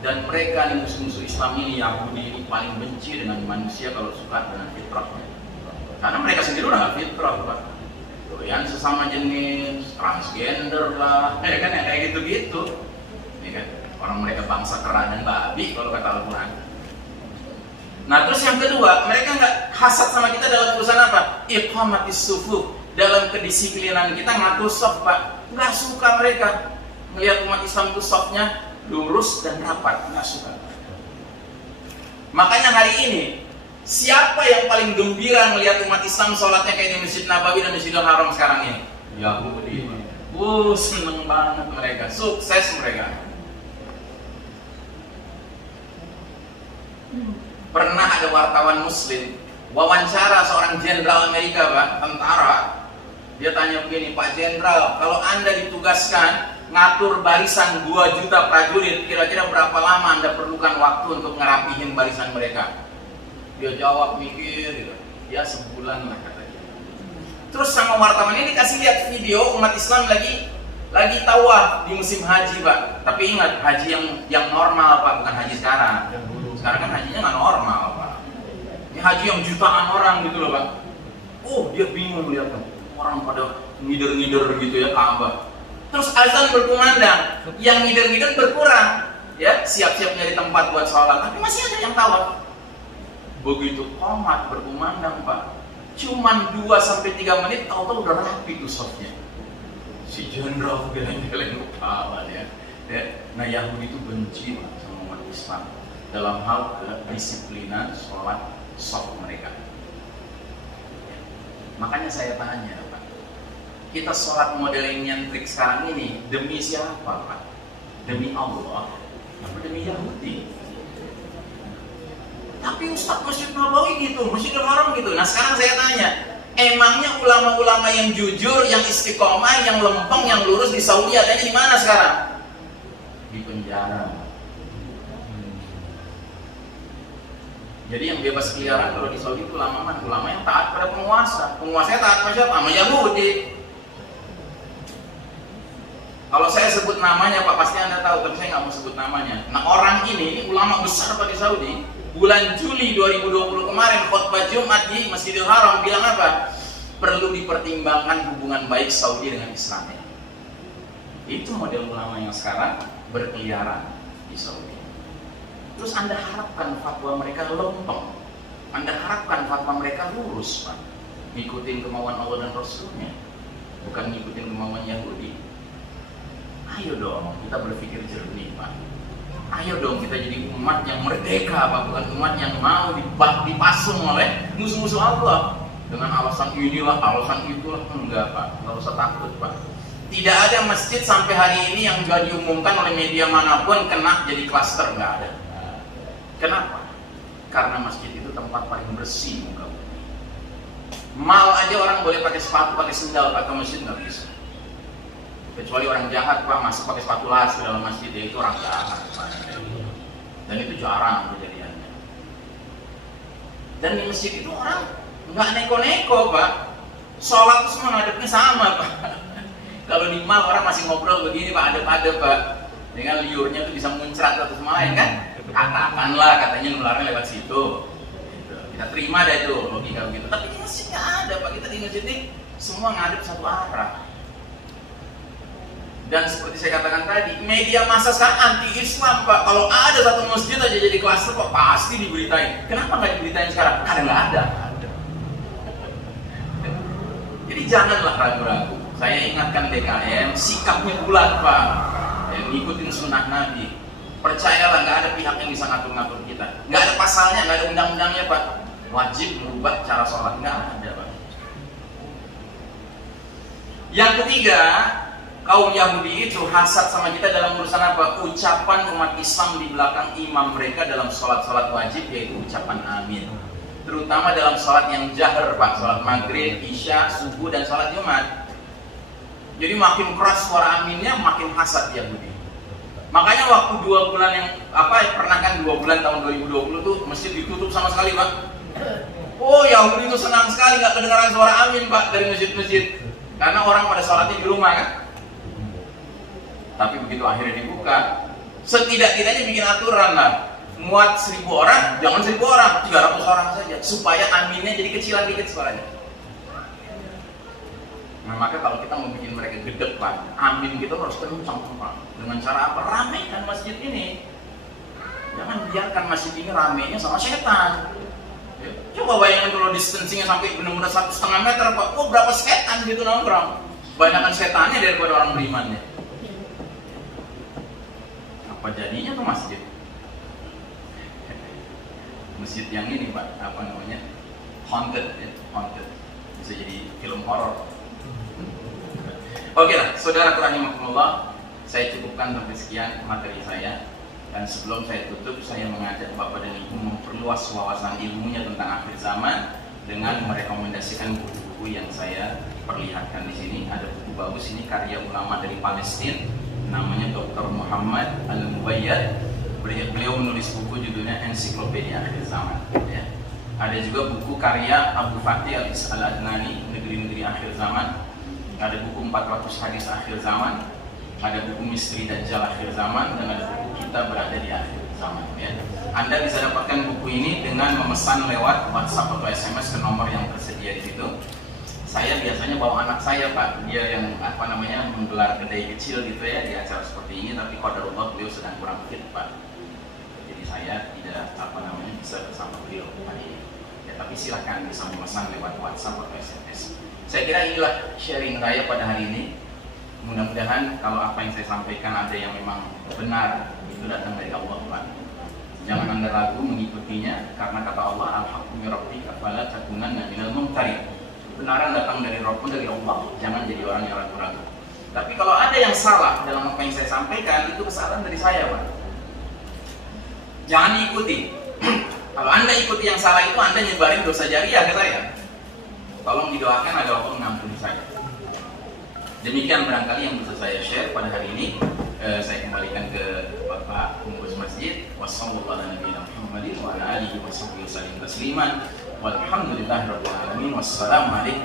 Dan mereka nih musuh-musuh Islam ini, Yahudi ini paling benci dengan manusia kalau suka dengan fitrahnya. Karena mereka sendiri udah gak fitrah, Pak. Yang sesama jenis, transgender lah, ya kan, kayak gitu-gitu. Ya kan? Orang mereka bangsa kera dan babi kalau kata Al-Quran. Nah terus yang kedua, mereka nggak hasad sama kita dalam urusan apa? Iqamatis sufuf, dalam kedisiplinan kita ngatur soft, Pak. Nggak suka mereka melihat umat Islam itu softnya lurus dan rapat, nggak suka. Makanya hari ini siapa yang paling gembira melihat umat Islam sholatnya kayak di Masjid Nabawi dan Masjidil Haram sekarang ini? Yahudi. Seneng banget mereka, sukses mereka. Pernah ada wartawan muslim wawancara seorang jenderal Amerika, Pak, tentara. Dia tanya begini, "Pak Jenderal, kalau Anda ditugaskan ngatur barisan 2 juta prajurit, kira-kira berapa lama Anda perlukan waktu untuk ngerapihin barisan mereka?" Dia jawab mikir gitu. "Ya sebulan lah," katanya. Terus sama wartawan ini dikasih lihat video umat Islam lagi tawaf di musim haji, Pak. Tapi ingat, haji yang normal, Pak, bukan haji sekarang. Sekarang kan hajinya nggak normal, Pak. Ini haji yang jutaan orang gitu loh, Pak. Dia bingung lihat orang pada ngider-ngider gitu ya Ka'bah. Terus azan berkumandang, yang ngider-ngider berkurang, ya siap-siap nyari tempat buat sholat. Tapi masih ada yang tawaf. Begitu qomat berkumandang, Pak, cuman 2-3 menit, tahu-tahu udah rapi tuh softnya. Si jenderal geleng-geleng kepala ya. Nah Yahudi itu benci, Pak, sama umat Islam dalam hal kedisiplinan sholat soft mereka. Makanya saya tanya, Pak, kita sholat model yang nyentrik sekarang ini demi siapa, Pak? Demi Allah apa demi Yahudi? Tapi Ustadz Masjid Nabawi gitu, Masjidil Haram gitu. Nah sekarang saya tanya, emangnya ulama-ulama yang jujur, yang istiqomah, yang lempeng, yang lurus di Saudi adanya di mana sekarang? Di penjara. Jadi yang bebas keliaran kalau di Saudi itu ulama yang taat pada penguasa. Penguasanya taat pada siapa? Sama Yahudi. Kalau saya sebut namanya, Pak, pasti Anda tahu, tapi saya nggak mau sebut namanya. Nah orang ini ulama besar Pak di Saudi. Bulan Juli 2020 kemarin khutbah Jumat di Masjidil Haram bilang apa? Perlu dipertimbangkan hubungan baik Saudi dengan Islam. Itu model ulama yang sekarang berkeliaran di Saudi. Terus Anda harapkan fatwa mereka lempeng, Anda harapkan fatwa mereka lurus, Pak, ngikutin kemauan Allah dan Rasulnya, bukan ngikutin kemauan Yahudi. Ayo dong kita berpikir jernih, Pak. Ayo dong kita jadi umat yang merdeka, Pak, bukan umat yang mau dipasung oleh musuh-musuh Allah dengan alasan inilah, alasan itulah. Enggak, Pak, nggak usah takut, Pak. Tidak ada masjid sampai hari ini yang juga diumumkan oleh media manapun kena jadi klaster, nggak ada. Kenapa? Karena masjid itu tempat paling bersih muka bumi. Mal aja orang boleh pakai sepatu, pakai sendal, Pak, ke masjid nggak bisa. Kecuali orang jahat, Pak, masuk pakai sepatu las ke dalam masjid, itu orang jahat, Pak. Dan itu jarang kejadiannya. Dan di masjid itu orang nggak neko-neko, Pak. Sholat itu semua ngadepnya sama, Pak. Kalau di mal orang masih ngobrol begini, Pak, adep-adep, Pak. Dengan liurnya itu bisa muncrat satu sama lain, kan? Katakanlah katanya nularnya lewat situ. Kita terima deh itu logika begitu. Tapi di masjid nggak ada, Pak. Kita di masjid ini semua ngadep satu arah. Dan seperti saya katakan tadi, media massa sekarang anti-Islam Pak. Kalau ada satu masjid aja jadi klaster Pak, pasti diberitain. Kenapa nggak diberitain sekarang? Karena nggak ada. Jadi janganlah ragu-ragu. Saya ingatkan DKM, sikapnya bulat Pak. Ngikutin sunnah Nabi. Percayalah, nggak ada pihak yang bisa ngatur-ngatur kita. Nggak ada pasalnya, nggak ada undang-undangnya Pak. Wajib merubah cara sholat, nggak ada Pak. Yang ketiga, kaum Yahudi itu hasad sama kita dalam urusan apa? Ucapan umat Islam di belakang imam mereka dalam sholat-sholat wajib, yaitu ucapan amin. Terutama dalam sholat yang jahar Pak, sholat maghrib, isya, subuh, dan sholat Jumat. Jadi makin keras suara aminnya, makin hasad Yahudi. Makanya waktu 2 bulan yang pernah kan 2 bulan tahun 2020 tuh masjid ditutup sama sekali Pak. Oh, Yahudi itu senang sekali nggak kedengaran suara amin Pak dari masjid-masjid, karena orang pada sholatnya di rumah kan. Tapi begitu akhirnya dibuka, setidak-tidaknya bikin aturan lah. Muat 1000 orang, jangan 1000 orang, 300 orang saja, supaya aminnya jadi kecilan dikit suaranya. Nah, maka kalau kita mau bikin mereka gedek Pak, amin kita harus kencang Pak. Dengan cara apa? Ramaikan masjid ini. Jangan biarkan masjid ini ramainya sama setan. Coba bayangin kalau distancingnya sampai benar-benar 1,5 meter Pak. Oh, berapa setan gitu nongkrong. Banyakan setannya daripada orang berimannya. Apa jadinya tuh masjid? Masjid yang ini Pak, apa namanya? Haunted ya, haunted. Bisa jadi film horor. Oke lah, saudara rahimakumullah, saya cukupkan sampai sekian materi saya. Dan sebelum saya tutup, saya mengajak Bapak dan Ibu memperluas wawasan ilmunya tentang akhir zaman dengan merekomendasikan buku-buku yang saya perlihatkan di sini. Ada buku bagus ini karya ulama dari Palestina, namanya Dr. Muhammad Al-Mubayyad. Beliau menulis buku judulnya Ensiklopedia Akhir Zaman. Ya. Ada juga buku karya Abu Fatih Al-Adnani, Negeri-Negeri Akhir Zaman. Ada buku 400 Hadis Akhir Zaman. Ada buku Misteri Dajjal Akhir Zaman, dan ada buku Kita Berada di Akhir Zaman. Ya. Anda bisa dapatkan buku ini dengan memesan lewat WhatsApp atau SMS ke nomor yang tersedia di situ. Saya biasanya bawa anak saya Pak, dia yang menggelar kedai kecil gitu ya di acara seperti ini, tapi qadarullah beliau sedang kurang fit Pak. Jadi saya tidak bisa bersama beliau hari ini. Ya, tapi silakan bisa memesan lewat WhatsApp atau SMS. Saya kira inilah sharing saya pada hari ini. Mudah-mudahan kalau apa yang saya sampaikan ada yang memang benar, itu datang dari Allah Pak. Jangan Anda ragu mengikutinya, karena kata Allah, al-haqqu min rabbika fala takunanna minal mumtarin. Kebenaran datang dari Rabb, dari Allah. Jangan jadi orang yang ragu-ragu. Tapi kalau ada yang salah dalam apa yang saya sampaikan, itu kesalahan dari saya Pak. Jangan ikuti. Kalau Anda ikuti yang salah itu, Anda nyebarin dosa jariah ke saya. Tolong didoakan agar Allah mengampuni saya. Demikian barangkali yang bisa saya share pada hari ini. Saya kembalikan ke Bapak Pengurus Masjid. Wassalamualaikum warahmatullahi wabarakatuh. Wassalamualaikum.